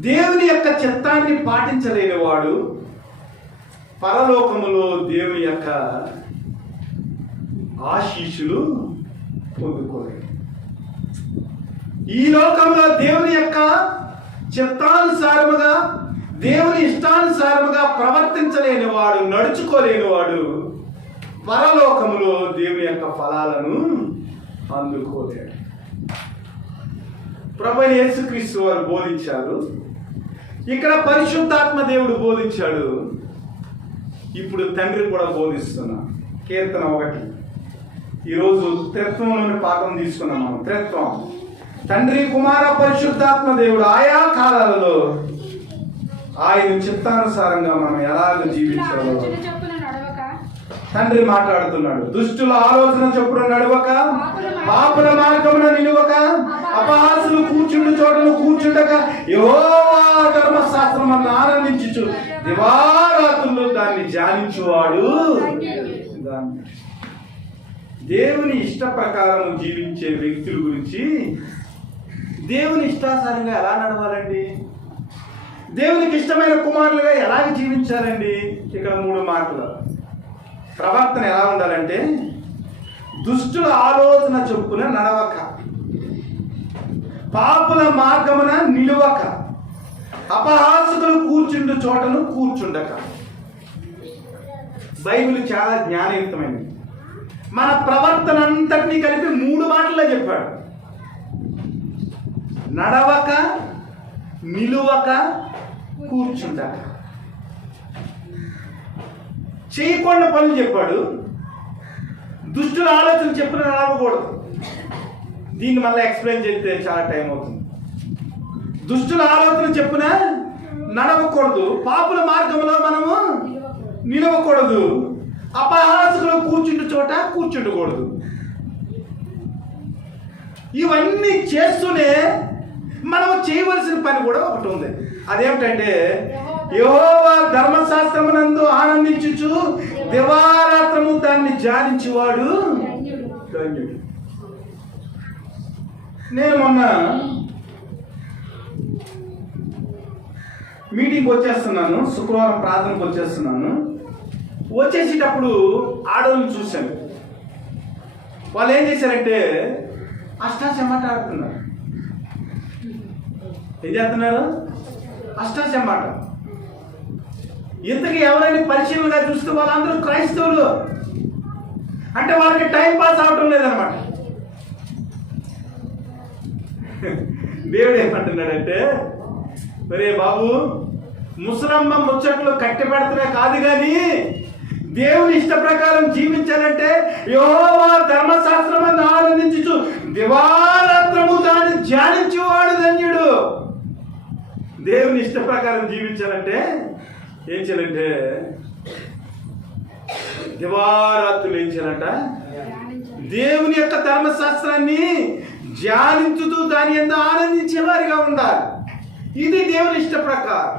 దేవుని యొక్క చిత్తాన్ని పాటించలేని వాడు పరలోకములో దేవుని యొక్క ఆశీస్సులు పొందుకోలేడు. ఈ లోకంలో దేవుని యొక్క చిత్తానుసారముగా దేవుని ఇష్టానుసారముగా ప్రవర్తించలేని వాడు, నడుచుకోలేని వాడు పరలోకములో దేవుని యొక్క ఫలాలను అందుకోలేడు. ప్రభువైన యేసుక్రీస్తు వారు బోధించారు, ఇక్కడ పరిశుద్ధాత్మ దేవుడు బోధించాడు, ఇప్పుడు తండ్రి కూడా బోధిస్తున్నా. కీర్తన 1. ఈరోజు త్రిత్వంలోని పాఠం తీసుకున్నాం మనం. త్రిత్వం, తండ్రి, కుమార, పరిశుద్ధాత్మ దేవుడు ఆయా కాలాలలో ఆయన చిత్తానుసారంగా మనం ఎలాగ జీవించాలో తండ్రి మాట్లాడుతున్నాడు. దుష్టుల ఆలోచన చొప్పున నడవక, పాపుల మార్గమున నిలువక, అపహాసులు కూర్చుండు చోటను కూర్చుండక, యెహోవా ధర్మశాస్త్రమును ఆనందించుచు దివారాత్రులు దాన్ని ధ్యానించువాడు. దేవుని ఇష్ట ప్రకారం జీవించే వ్యక్తుల గురించి, దేవుని ఇష్టానుసారంగా ఎలా నడవాలండి, దేవునికి ఇష్టమైన కుమారులుగా ఎలాగ జీవించాలండి? ఇక్కడ 3 మాటలు. ప్రవర్తన ఎలా ఉండాలంటే, దుష్టుల ఆలోచన చొప్పున నడవక, పాపుల మార్గమున నిలువక, అపహాసకులు కూర్చుండు చోటను కూర్చుండక. బైబిల్ చాలా జ్ఞానయుక్తమైనది. మన ప్రవర్తన అంతటినీ కలిపి 3 మాటల్లో చెప్పాడు. నడవక, నిలువక, కూర్చుండక. చేయకుండా పనులు చెప్పాడు. దుష్టుల ఆలోచన చెప్పిన నడవకూడదు. దీన్ని మళ్ళీ ఎక్స్ప్లెయిన్ చేస్తే చాలా టైం అవుతుంది. దుష్టుల ఆలోచన చెప్పిన నడవకూడదు, పాపుల మార్గంలో మనము నిలవకూడదు, అపహాసకులు కూర్చుంటు చోట కూర్చుండకూడదు. ఇవన్నీ చేస్తూనే మనం చేయవలసిన పని కూడా ఒకటి ఉంది. అదేమిటంటే, యెహోవా ధర్మశాస్త్రమునందు ఆనందించుచు దివారాత్రము దాన్ని ధ్యానించువాడు ధన్యుడు. నేను మొన్న మీటింగ్కి వచ్చేస్తున్నాను, శుక్రవారం ప్రార్థనకు వచ్చేస్తున్నాను. వచ్చేసేటప్పుడు ఆడవాళ్ళని చూశాను. వాళ్ళు ఏం చేశారంటే అష్టాచెమ్మాట ఆడుతున్నారు. ఏం చేస్తున్నారు? అష్టాచెమ్మాట. ఇంతకీ ఎవరైనా పరిశీలనగా చూస్తే వాళ్ళందరూ క్రైస్తవులు. అంటే వాళ్ళకి టైం పాస్ అవటం లేదనమాట. దేవుడు ఏమంటున్నాడంటే, మరే బాబు, ముసలమ్మ ముచ్చట్లు కట్టి పెడుతున్నా కాదు, కానీ దేవుని ఇష్ట ప్రకారం జీవించాలంటే యెహోవా ధర్మశాస్త్రమును ఆనందించుచు దివారాత్రము దాన్ని ధ్యానించువాడు ధన్యుడు. దేవుని ఇష్ట ప్రకారం జీవించాలంటే ఏం చేయాలంటే దివారాత్రులు ఏం చేయాలంట? దేవుని యొక్క ధర్మశాస్త్రాన్ని ధ్యానించుతూ దాని యందు ఆనందించేవారిగా ఉండాలి. ఇది దేవుని ఇష్ట ప్రకారం.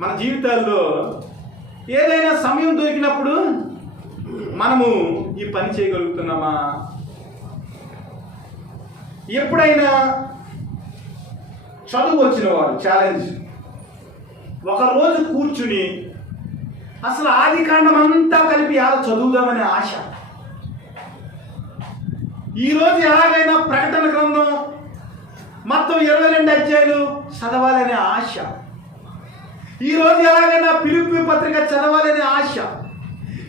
మన జీవితాల్లో ఏదైనా సమయం దొరికినప్పుడు మనము ఈ పని చేయగలుగుతున్నామా? ఎప్పుడైనా చదువు వచ్చిన వారు ఛాలెంజ్, ఒకరోజు కూర్చుని అసలు ఆదికాండం అంతా కలిపి ఎలా చదువుదామనే ఆశ. ఈరోజు ఎలాగైనా ప్రకటన గ్రంథం మొత్తం 22 అధ్యాయాలు చదవాలనే ఆశ. ఈరోజు ఎలాగైనా ఫిలిప్పీ పత్రిక చదవాలనే ఆశ.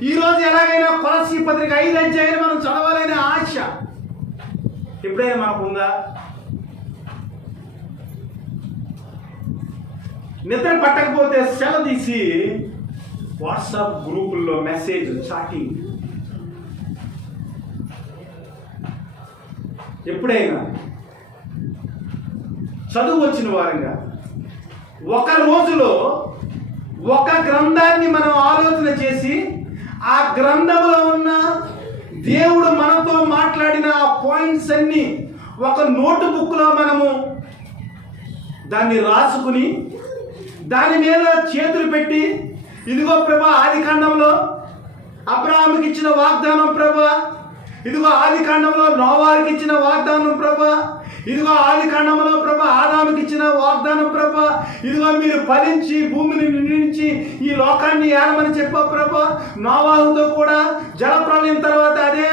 ఈరోజు ఎలాగైనా కొలస్సీ పత్రిక 5 అధ్యాయాలు మనం చదవాలనే ఆశ. ఎప్పుడైనా మనకు ఉందా? నిద్ర పట్టకపోతే సెల తీసి వాట్సాప్ గ్రూపుల్లో మెసేజ్ చాటింగ్. ఎప్పుడైనా చదువు వచ్చిన వారంగా ఒక రోజులో ఒక గ్రంథాన్ని మనం ఆలోచన చేసి ఆ గ్రంథంలో ఉన్న దేవుడు మనతో మాట్లాడిన ఆ పాయింట్స్ అన్ని ఒక నోటు బుక్లో మనము దాన్ని రాసుకుని దాని మీద చేతులు పెట్టి, ఇదిగో ప్రభా ఆదికాండంలో అబ్రహాముకి ఇచ్చిన వాగ్దానం ప్రభా, ఇదిగో ఆదికాండంలో నోవాకి ఇచ్చిన వాగ్దానం ప్రభా, ఇదిగో ఆదికాండంలో ప్రభా ఆదాముకి ఇచ్చిన వాగ్దానం ప్రభా, ఇదిగో మీరు ఫలించి భూమిని నిండించి ఈ లోకాన్ని ఏలమని చెప్పావు ప్రభా. నోవాహుతో కూడా జలప్రళయం తర్వాత అదే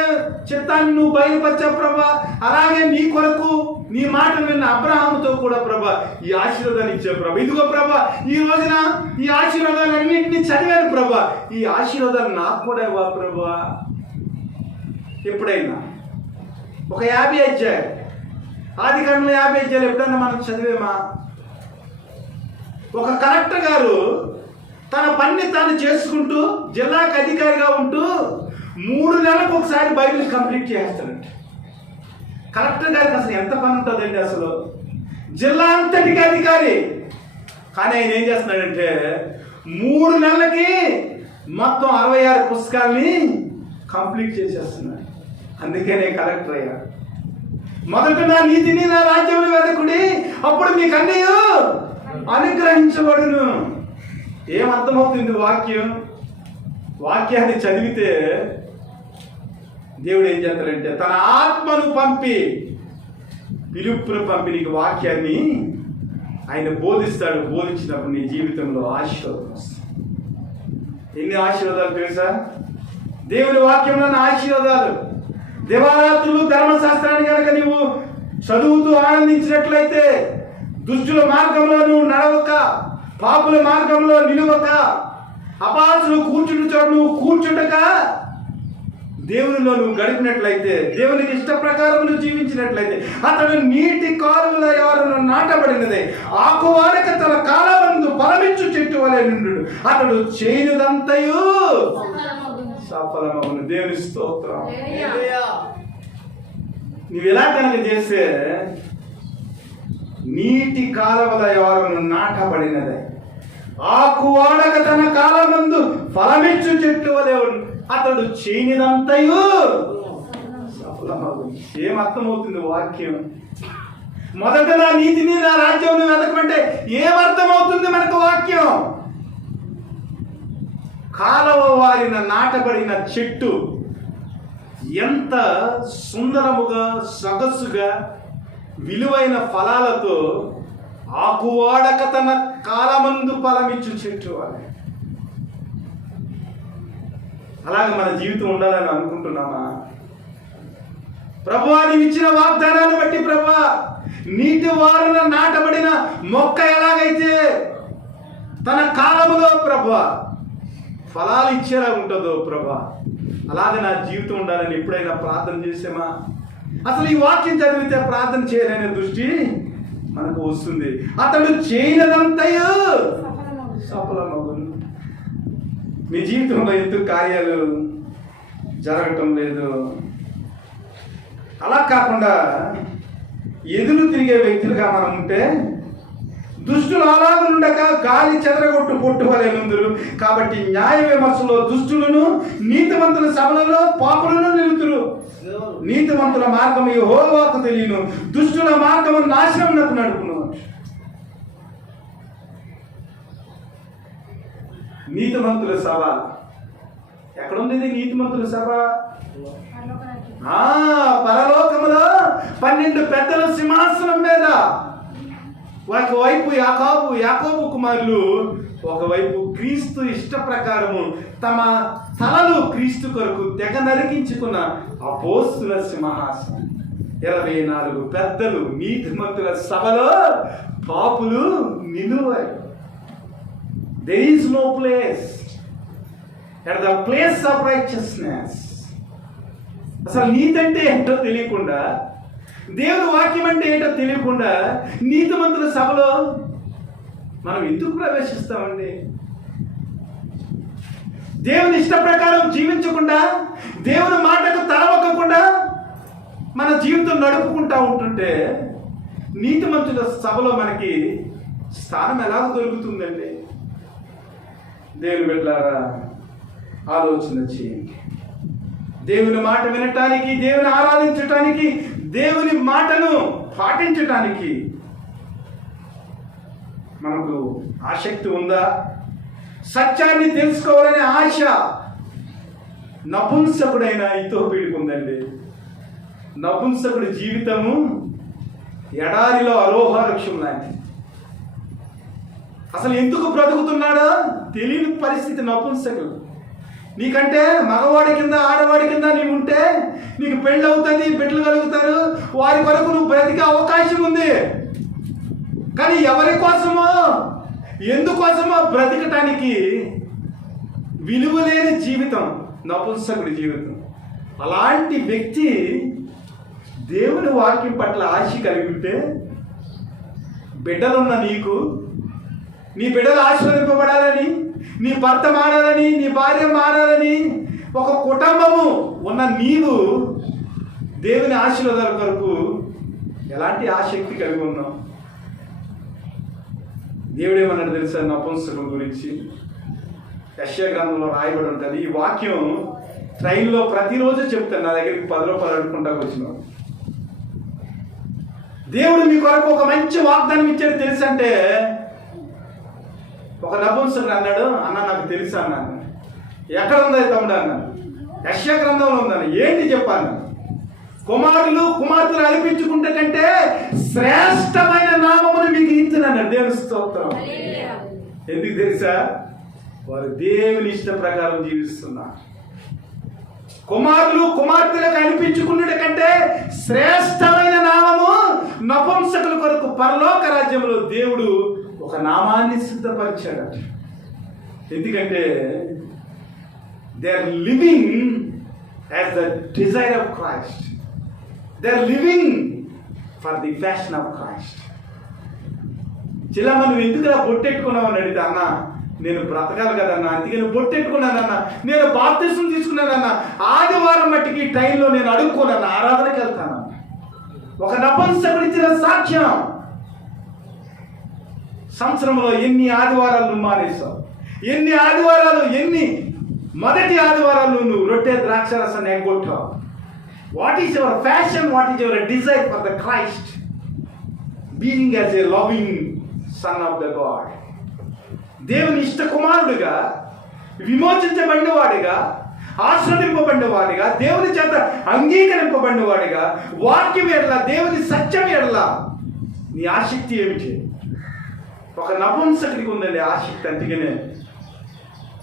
చిత్తాన్ని నువ్వు బయలుపరిచావు ప్రభా. అలాగే నీ కొరకు నీ మాట విన్న అబ్రహాముతో మాటలతో కూడా ప్రభా ఈ ఆశీర్వాదాన్ని ఇచ్చే ప్రభా. ఇదిగో ప్రభా, ఈ రోజున ఈ ఆశీర్వాదాలన్నింటినీ చదివాను ప్రభా. ఈ ఆశీర్వాదాలు నాకు కూడా ఇవ్వ ప్రభా. ఎప్పుడైనా ఒక 50 అధ్యాయాలు, ఆదికాండంలో 50 అధ్యాయాలు ఎప్పుడైనా మనం చదివేమా? ఒక కలెక్టర్ గారు తన పని తాను చేసుకుంటూ జిల్లాకు అధికారిగా ఉంటూ 3 నెలలకు ఒకసారి బైబిల్ కంప్లీట్ చేస్తాడంట. కలెక్టర్ గారికి అసలు ఎంత పని ఉంటుందండి? అసలు జిల్లా అంతటికి అధికారి, కానీ ఆయన ఏం చేస్తున్నాడంటే 3 నెలలకి మొత్తం 66 పుస్తకాల్ని కంప్లీట్ చేసేస్తున్నాడు. అందుకే నేను కలెక్టర్ అయ్యాను. మొదట నా నీతిని నా రాజ్యమును వెతకుడి, అప్పుడు మీకు అన్నీ అనుగ్రహించబడును. ఏమర్థమవుతుంది వాక్యాన్ని చదివితే దేవుడు ఏం చేస్తాడంటే తన ఆత్మను పంపి, పిలుపును పంపి నీకు వాక్యాన్ని ఆయన బోధిస్తాడు. బోధించినప్పుడు నీ జీవితంలో ఆశీర్వాదం వస్తుంది. ఎన్ని ఆశీర్వాదాలు తెలుసా? దేవుని వాక్యంలో ఆశీర్వాదాలు. దివారాత్రులు ధర్మశాస్త్రాన్ని కనుక నువ్వు చదువుతూ ఆనందించినట్లయితే, దుష్టుల మార్గంలో నువ్వు నడవక, పాపుల మార్గంలో నిలువక, అపాసులు కూర్చుంటు చోట నువ్వు కూర్చుండక, దేవునిలో నువ్వు గడిపినట్లయితే, దేవునికి ఇష్ట ప్రకారం నువ్వు జీవించినట్లయితే, అతడు నీటి కాలువల ఎవరు నాటబడినదే, ఆకువాడక తన కాలమందు ఫలమిచ్చు చెట్టు వలె నుండు, అతడు చేయనిదంతయు సఫలమగును. దేవుని స్తోత్రం. నువ్వు ఎలా కనుక చేస్తే నీటి కాలువల ఎవరు నాటబడినదే, ఆకువాడక తన కాలమందు ఫలమిచ్చు చెట్టు వలె అతడు చేయనిదంతయు సఫలమగును. ఏం అర్థమవుతుంది వాక్యం? మొదట నా నీతిని నా రాజ్యం వెతకమంటే ఏమర్థమవుతుంది మనకు వాక్యం? కాలవ వారిన నాటబడిన చెట్టు ఎంత సుందరముగా, సొగసుగా, విలువైన ఫలాలతో ఆకువాడక తన కాలమందు ఫలమిచ్చు చెట్టు అని. అలాగే మన జీవితం ఉండాలని అనుకుంటున్నామా? ప్రభువా, నీవు ఇచ్చిన వాగ్దానాన్ని బట్టి ప్రభువా, నీటి వారున నాటబడిన మొక్క ఎలాగైతే తన కాలములో ప్రభువా ఫలాలు ఇచ్చేలా ఉంటుందో ప్రభువా, అలాగే నా జీవితం ఉండాలని ఎప్పుడైనా ప్రార్థన చేసామా? అసలు ఈ వాక్యం చదివితే ప్రార్థన చేయాలనే దృష్టి మనకు వస్తుంది. అతడు చేయనదంతయు సఫలమగును. మీ జీవితంలో ఎందుకు కార్యాలు జరగటం లేదు? అలా కాకుండా ఎదురు తిరిగే వ్యక్తులుగా మనం ఉంటే, దుష్టులు అలాగనుండక గాలి చెదరగొట్టు పొట్టు వలె నుందురు. కాబట్టి న్యాయ విమర్శలో దుష్టులను, నీతిమంతుల సభలలో పాపులను నిలుతురు. నీతిమంతుల మార్గం యెహోవాకు తెలియను, దుష్టుల మార్గము నాశనమునకు నడుపును. నీతిమంతుల సభ ఎక్కడుంది? నీతిమంతుల సభ పరలోకములో 12 పెద్దల సింహాసనం మీద, ఒకవైపు యాకోబు కుమారులు, ఒకవైపు క్రీస్తు ఇష్ట ప్రకారము తమ తలలు క్రీస్తు కొరకు తెగ నరికించుకున్న అపోస్తుల సింహాసనం. 24 పెద్దలు నీతిమంతుల సభలో పాపులు నిలువరు. There is no place at the place of righteousness. అసలు నీతి అంటే ఏంటో తెలియకుండా, దేవుని వాక్యం అంటే ఏంటో తెలియకుండా నీతిమంతుల సభలో మనం ఎందుకు ప్రవేశిస్తామండి? దేవుని ఇష్ట ప్రకారం జీవించకుండా, దేవుని మాటకు తలవక్కకుండా మన జీవితం నడుపుకుంటా ఉంటుంటే నీతిమంతుల సభలో మనకి స్థానం ఎలా దొరుకుతుందండి? దేవుని బిడ్డలారా, ఆలోచన చేయండి. దేవుని మాట వినటానికి, దేవుని ఆరాధించటానికి, దేవుని మాటను పాటించటానికి మనకు ఆసక్తి ఉందా? సత్యాన్ని తెలుసుకోవాలనే ఆశ నపుంసకుడైన ఇతోపీడికి ఉందండి. నపుంసకుడి జీవితము ఎడారిలో అరోహ వృక్షం లాంటిది. అసలు ఎందుకు బ్రతుకుతున్నాడో తెలియని పరిస్థితి నపుంసకుడు. నీకంటే మగవాడి కింద, ఆడవాడి కింద నీవు ఉంటే నీకు పెళ్ళి అవుతుంది, బిడ్డలు కలుగుతారు, వారి వరకు నువ్వు బ్రతికే అవకాశం ఉంది. కానీ ఎవరి కోసమో ఎందుకోసమో బ్రతకటానికి విలువలేని జీవితం నపుంసకుడి జీవితం. అలాంటి వ్యక్తి దేవుని వాక్యం పట్ల ఆశ కలిగి ఉంటే, బిడ్డలున్న నీకు, నీ బిడ్డలు ఆశీర్వదింపబడాలని, నీ భర్త మారాలని, నీ భార్య మారాలని, ఒక కుటుంబము ఉన్న నీవు దేవుని ఆశీర్వాదాల కొరకు ఎలాంటి ఆసక్తి కలిగి ఉన్నావు? దేవుడు ఏమన్నాడు తెలుసా నపుంసకుల గురించి? యెషయా గ్రంథంలో రాయబడి ఉంటుంది. ఈ వాక్యం ట్రైన్లో ప్రతిరోజు చెప్తాను. నా దగ్గరికి 10 రూపాయలు అడుక్కుంటా వచ్చినావు. దేవుడు మీ కొరకు ఒక మంచి వాగ్దానం ఇచ్చాడు తెలుసంటే, ఒక నపుంసకుడు అన్నాడు, అన్న నాకు తెలుసా అన్నాను. ఎక్కడ ఉందా తమ్ముడు అన్నాను. యెషయా గ్రంథంలో ఉందని. ఏంటి చెప్పాను? కుమారులు కుమార్తెలు అనిపించుకుంటే కంటే శ్రేష్టమైన నామమును మీకు ఇచ్చినన్నాడు. దేవుని స్తోత్రం. ఎందుకు తెలుసా? వారు దేవుని ఇష్ట ప్రకారం జీవిస్తున్నారు. కుమారులు కుమార్తెలకు అనిపించుకున్నట కంటే శ్రేష్టమైన నామము నపుంసకుల కొరకు పరలోక రాజ్యంలో దేవుడు ఒక నామాన్ని సిద్ధపరిచాడు. ఎందుకంటే they are living as the desire of Christ. They are living for the fashion of Christ. Chilamma నువ్వు ఎందుకురా బొట్టెట్టుకున్నావు అని అడిగితే, అన్న నేను బ్రతకాలి కదన్నా, అందుకే నేను బొట్టెట్టుకున్నానన్నా, నేను బాప్తిసం తీసుకున్నానన్నా, ఆదివారం మట్టికి టైంలో నేను అడుక్కోనన్నా, ఆరాధనకి వెళ్తానన్నా. ఒక నపుంసకుడు ఇచ్చిన సాక్ష్యం. సంవత్సరంలో ఎన్ని ఆదివారాలు నువ్వు మానేసావు? ఎన్ని ఆదివారాలు, ఎన్ని మొదటి ఆదివారాలు నువ్వు రొట్టె ద్రాక్షరసాన్ని ఎగ్గొట్టావు? What is your fashion? What is your desire for the Christ? Being as a loving son of the God. దేవుని ఇష్ట కుమారుడుగా, విమోచించబడిన వాడిగా, ఆశ్రదింపబడిన వాడిగా, దేవుని చేత అంగీకరింపబడిన వాడిగా, వాక్యం ఎడల, దేవుని సత్యం ఎడల నీ ఆసక్తి ఏమిటి? ఒక నపుంసకుడికి ఉందండి ఆసక్తి. అందుకనే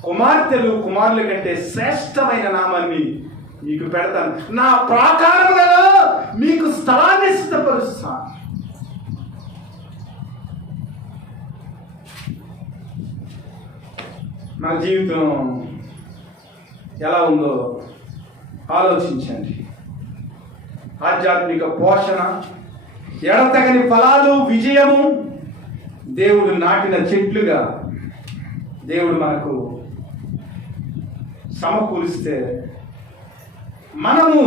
కుమార్తెలు కుమారుల కంటే శ్రేష్టమైన నామాన్ని మీకు పెడతాను, నా ప్రాకారములలో మీకు స్థలాన్ని సిద్ధపరుస్తాను. మన జీవితం ఎలా ఉందో ఆలోచించండి. ఆధ్యాత్మిక పోషణ, ఎడతగని ఫలాలు, విజయము, దేవుడు నాటిన చెట్లుగా దేవుడు మనకు సమకూరిస్తే మనము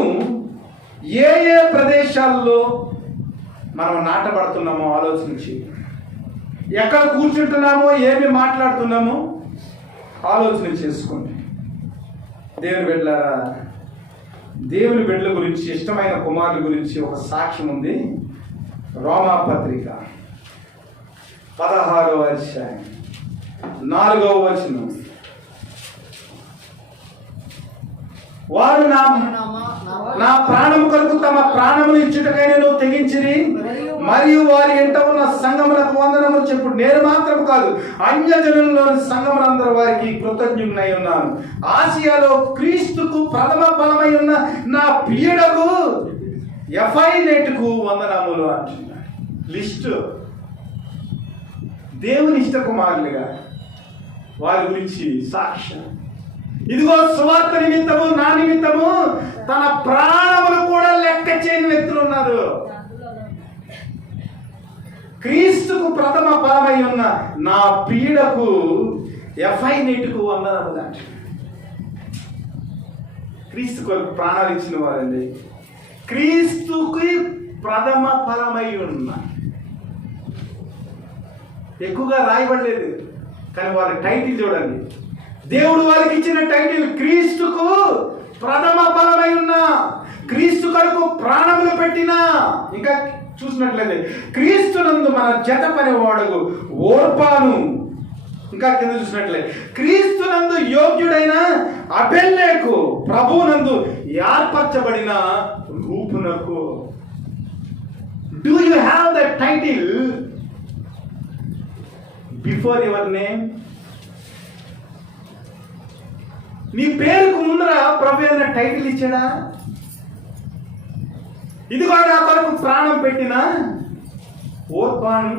ఏ ఏ ప్రదేశాల్లో మనం నాటబడుతున్నామో ఆలోచించి, ఎక్కడ కూర్చుంటున్నామో, ఏమి మాట్లాడుతున్నామో ఆలోచన చేసుకోండి. దేవుని బిడ్డలారా, దేవుని బిడ్డల గురించి, ఇష్టమైన కుమారుల గురించి ఒక సాక్ష్యం ఉంది. రోమా పత్రిక 16వ అధ్యాయం 4వ వచనం. వారు నా ప్రాణము కొరకు తమ ప్రాణమును ఇచ్చుటకై నేను తెగించిరి, మరియు వారి ఎంట ఉన్న సంఘములకు వందనములు చెప్పుడు. నేను మాత్రం కాదు, అన్యజనుల్లోని సంఘములందరూ వారికి కృతజ్ఞునై ఉన్నాను. ఆసియాలో క్రీస్తుకు ప్రథమ ఫలమై ఉన్న నా ప్రియుడకు ఎఫైనెట్కు వందనములు అంటున్నాడు. లిస్టు దేవుని ఇష్ట కుమారులుగా వారి గురించి సాక్ష్యం. ఇదిగో సువార్త నిమిత్తము, నా నిమిత్తము తన ప్రాణములు కూడా లెక్క చేయని వ్యక్తులు ఉన్నారు. క్రీస్తుకు ప్రథమ ఫలమై ఉన్న నా ప్రియుడకు ఎఫైనెట్కు వందనములు అంట. క్రీస్తు కొరకు ప్రాణాలు ఇచ్చిన వారండి. క్రీస్తుకి ప్రథమ ఫలమై ఉన్న, ఎక్కువగా రాయబడలేదు కానీ వారి టైటిల్ చూడండి. దేవుడు వారికి ఇచ్చిన టైటిల్ క్రీస్తుకు ప్రథమ ఫలమై ఉన్న, క్రీస్తు కొరకు ప్రాణములు పెట్టిన. ఇంకా చూసినట్లయితే క్రీస్తునందు మన జత పనివాడు ఓర్పాను. ఇంకా కింద చూసినట్లయితే క్రీస్తునందు యోగ్యుడైన అబెల్లేకు, ప్రభువునందు ఏర్పరచబడిన రూపునకు. Do you have the title before your name? నీ పేరుకు ముందర ప్రభు అన్న టైటిల్ ఇచ్చాడా? ఇదిగో నా కొరకు ప్రాణం పెట్టిన ఓర్పాను,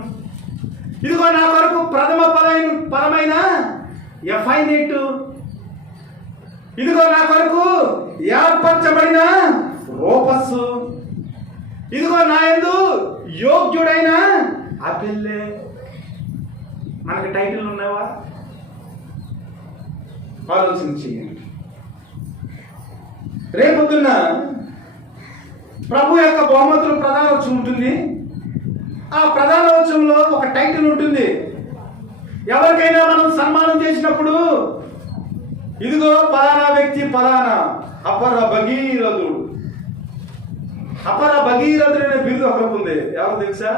ఇదిగో నా కొరకు ప్రథమ ఫలమైన ఎఫైనైట్, ఇదిగో నా కొరకు ఏర్పరచబడిన రూపస్సు, ఇదిగో నా యందు యోగ్యుడైన అబెల్లే. మనకి టైటిల్ ఉన్నావా? ఆలోచన చేయండి. రేపొద్దున్న ప్రభు యొక్క బహుమతులు ప్రధానోత్సవం ఉంటుంది. ఆ ప్రధానోత్సవంలో ఒక టైటిల్ ఉంటుంది. ఎవరికైనా మనం సన్మానం చేసినప్పుడు ఇదిగో పలానా వ్యక్తి పలానా అపర భగీరథుడు, అపర భగీరథుడు అనే బిరుదు ఒకరికి ఉంది. ఎవరు తెలుసా?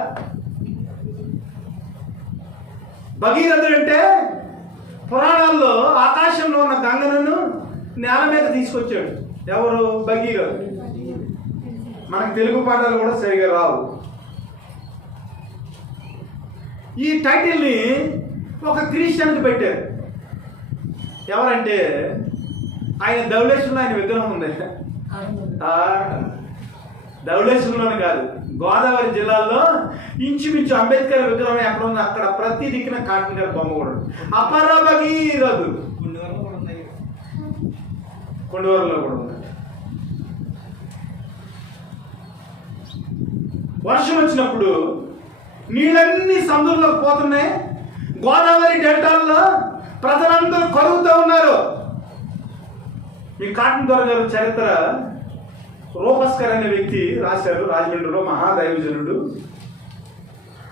భగీరథుడు అంటే పురాణాల్లో ఆకాశంలో ఉన్న గంగను నేల మీద తీసుకొచ్చాడు. ఎవరు? భగీరథుడు. మనకు తెలుగు పాఠాలు కూడా సరిగా రావు. ఈ టైటిల్ని ఒక క్రిస్టియన్కి పెట్టారు. ఎవరంటే ఆయన ధవళేశ్వరంలో ఆయన విగ్రహం ఉంది. ధవళేశ్వరంలోనే కాదు, గోదావరి జిల్లాలో ఇంచుమించు అంబేద్కర్ విగ్రహం ఎక్కడ ఉంది అక్కడ ప్రతి దిక్కున కాటన్ గారి బొమ్మ కూడా ఉంది. అపర భగీరథుడు. కొండవరంలో కూడా ఉంది. వర్షం వచ్చినప్పుడు నీళ్ళన్నీ సముద్రంలోకి పోతున్నాయి. గోదావరి డెల్టాల్లో ప్రజలందరూ కరుగుతూ ఉన్నారు. ఈ కాటన్ దొర గారు చరిత్ర రూపస్కర్ అనే వ్యక్తి రాశారు. రాజమండ్రిలో మహాదైవజనుడు.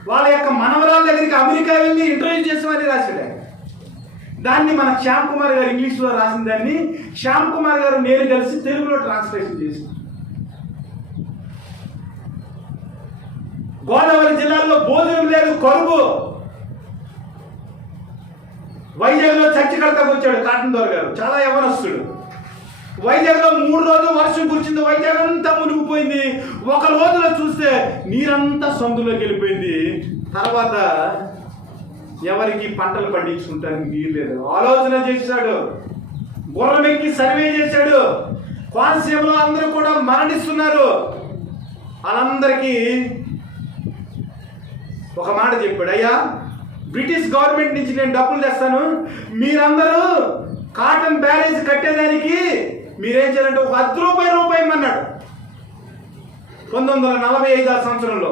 వాళ్ళ యొక్క మనవరాల దగ్గరికి అమెరికా వెళ్ళి ఇంటర్వ్యూ చేసామని రాశాడు. దాన్ని మన శ్యామ్ కుమార్ గారు ఇంగ్లీష్లో రాసిన దాన్ని శ్యామ్ కుమార్ గారు నేను కలిసి తెలుగులో ట్రాన్స్లేషన్ చేసి గోదావరి జిల్లాలో భోజనం లేదు, కరువు. వైజాగ్లో చర్చి కడతాకు వచ్చాడు కాటన్ దొర గారు, చాలా యవనస్తుడు. వైజాగ్లో 3 రోజులు వర్షం కురిచింది. వైజాగ్ అంతా మునిగిపోయింది. ఒక రోజులో చూస్తే నీరంతా సందులోకి వెళ్ళిపోయింది. తర్వాత ఎవరికి పంటలు పండించుకుంటానికి నీరు లేదు. ఆలోచన చేశాడు. గుర్రం ఎక్కి సర్వే చేశాడు. కోనసీమలో అందరూ కూడా మరణిస్తున్నారు. వాళ్ళందరికీ ఒక మాట చెప్పాడు. అయ్యా, బ్రిటిష్ గవర్నమెంట్ నుంచి నేను డబ్బులు తెస్తాను, మీరందరూ కాటన్ బ్యారేజ్ కట్టేదానికి మీరేం చేయాలంటే ఒక ₹10 ఇమ్మన్నాడు 1945 సంవత్సరంలో.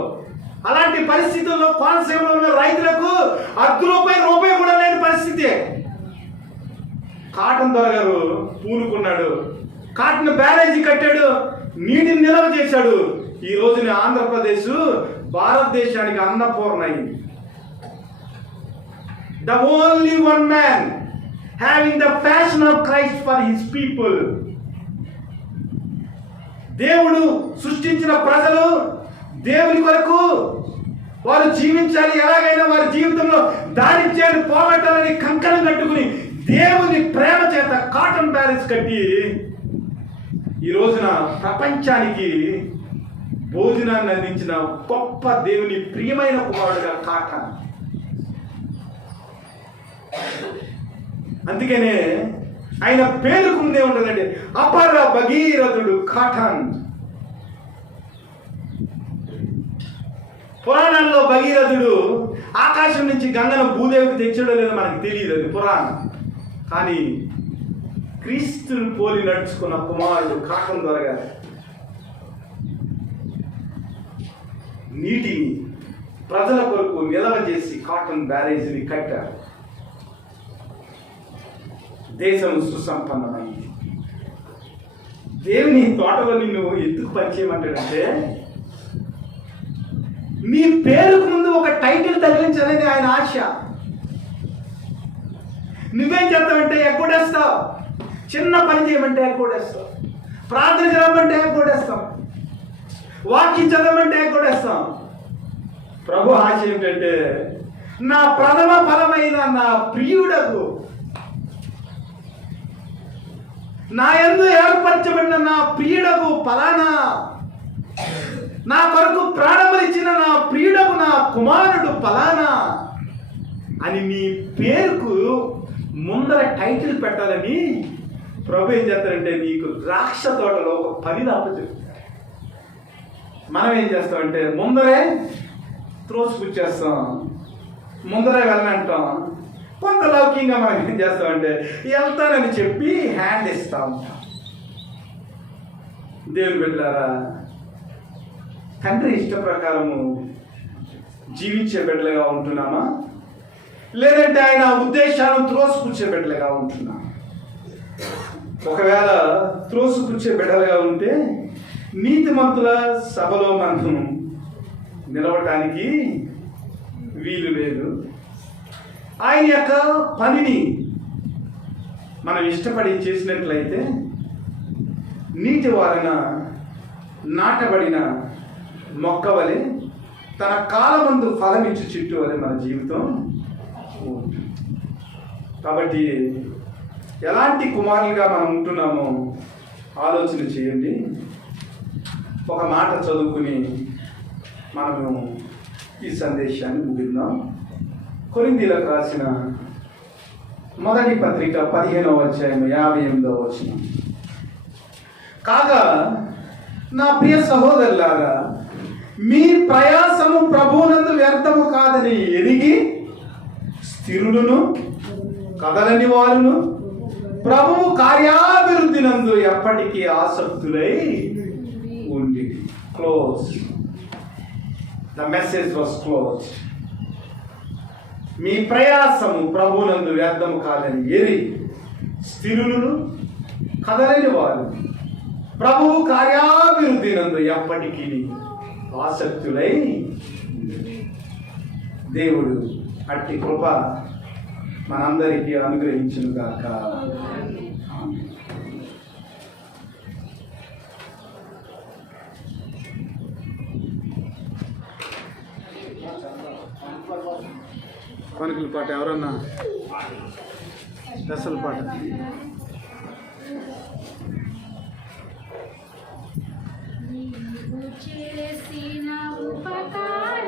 అలాంటి పరిస్థితుల్లో కోనసీమలో ఉన్న రైతులకు ₹10 కూడా లేని పరిస్థితి. కాటన్ దొర గారు పూనుకున్నాడు. కాటన్ బ్యారేజీ కట్టాడు, నీటిని నిల్వ చేశాడు. ఈ రోజున ఆంధ్రప్రదేశ్ భారతదేశానికి అన్నపూర్ణ అయింది. The only one man having the passion of Christ for his people. దేవుడు సృష్టించిన ప్రజలు దేవుని కొరకు వారు జీవించాలి, ఎలాగైనా వారి జీవితంలో దారిద్ర్యాన్ని పోగొట్టాలని కంకణం కట్టుకుని దేవుని ప్రేమ చేత కాటన్ బ్యారేజ్ కట్టి ఈ రోజున ప్రపంచానికి భోజనాన్ని అందించిన గొప్ప దేవుని ప్రియమైన కుమారుడుగా కాటన్. అందుకనే ఆయన పేరుకు ముందే ఉంటుందండి, అపర భగీరథుడు కాటన్. పురాణాల్లో భగీరథుడు ఆకాశం నుంచి గంగను భూదేవికి తెచ్చడో లేదో మనకు తెలియదు, అది పురాణం. కానీ క్రీస్తుని పోలి నడుచుకున్న కుమారుడు కాటన్ దొర గారు నీటిని ప్రజల కొరకు నిల్వ చేసి కాటన్ బ్యారేజీని కట్టారు. దేశం సుసంపన్నమైంది. దేవుని తోటలో నిన్ను ఎందుకు పరిచయమంటాడంటే నీ పేరుకు ముందు ఒక టైటిల్ తగిలించాలని ఆయన ఆశ. నువ్వేం చేస్తావంటే ఎగ్గొడేస్తావు, చిన్న పని చేయమంటే ఎగ్గొడేస్తావు, ప్రార్థన చేయమంటే ఎగ్గొడేస్తాం, వాక్యం చదవమంటే ఎగ్గొడేస్తాం. ప్రభు ఆశ ఏమిటంటే నా ప్రథమ ఫలమైన నా ప్రియుడకు, నా యందు ఏర్పరచబడిన నా ప్రియుడకు ఫలానా, నా కొరకు ప్రాణములిచ్చిన నా ప్రియుడకు నా కుమారుడు ఫలానా అని నీ పేరుకు ముందర టైటిల్ పెట్టాలని ప్రభు ఏం చేస్తారంటే నీకు ద్రాక్ష తోటలో ఒక 10 దాపలు చెప్తారు. మనం ఏం చేస్తామంటే ముందరే త్రోసిపుచ్చేస్తాం. ముందర వెళ్ళనంటాం. కొంత లౌకికంగా మనం ఏం చేస్తామంటే వెళ్తానని చెప్పి హ్యాండ్ ఇస్తా ఉంటాం. దేవుని బిడ్డలారా, తండ్రి ఇష్ట ప్రకారము జీవించే బిడ్డలుగా ఉంటున్నామా, లేదంటే ఆయన ఉద్దేశాలను త్రోసిపుచ్చే బిడ్డలుగా ఉంటున్నామా? ఒకవేళ త్రోసిపుచ్చే బిడ్డలుగా ఉంటే నీతిమంతుల సభలో మనం నిలవటానికి వీలు లేదు. ఆయన యొక్క పనిని మనం ఇష్టపడి చేసినట్లయితే నీటి వారిన నాటబడిన మొక్క వలె తన కాలమందు ఫలమిచ్చు చెట్టు వలె మన జీవితం ఉంటుంది. కాబట్టి ఎలాంటి కుమారులుగా మనం ఉంటున్నామో ఆలోచన చేయండి. ఒక మాట చదువుకుని మనము ఈ సందేశాన్ని ముగిద్దాం. కొరింథీయులకు రాసిన మొదటి పత్రిక 15వ అధ్యాయం 58వ వచనం. కాగా నా ప్రియ సహోదరులారా, మీ ప్రయాసము ప్రభువునందు వ్యర్థము కాదని ఎరిగి స్థిరులను కదలని వారును ప్రభువు కార్యాభివృద్ధి నందు ఎప్పటికీ ఆసక్తులై ఉండి. Close. The message was close. మీ ప్రయాసము ప్రభువునందు వ్యర్థము కాదని ఎరిగి స్థిరులను కదలని వారు ప్రభువు కార్యాభివృద్ధి నందు ఎప్పటికీ ఆసక్తులై. దేవుడు అట్టి కృప మనందరికీ అనుగ్రహించును గాక. పనుకుల పాట ఎవరన్నా స్పెషల్ పాట. చేసిన ఉపకార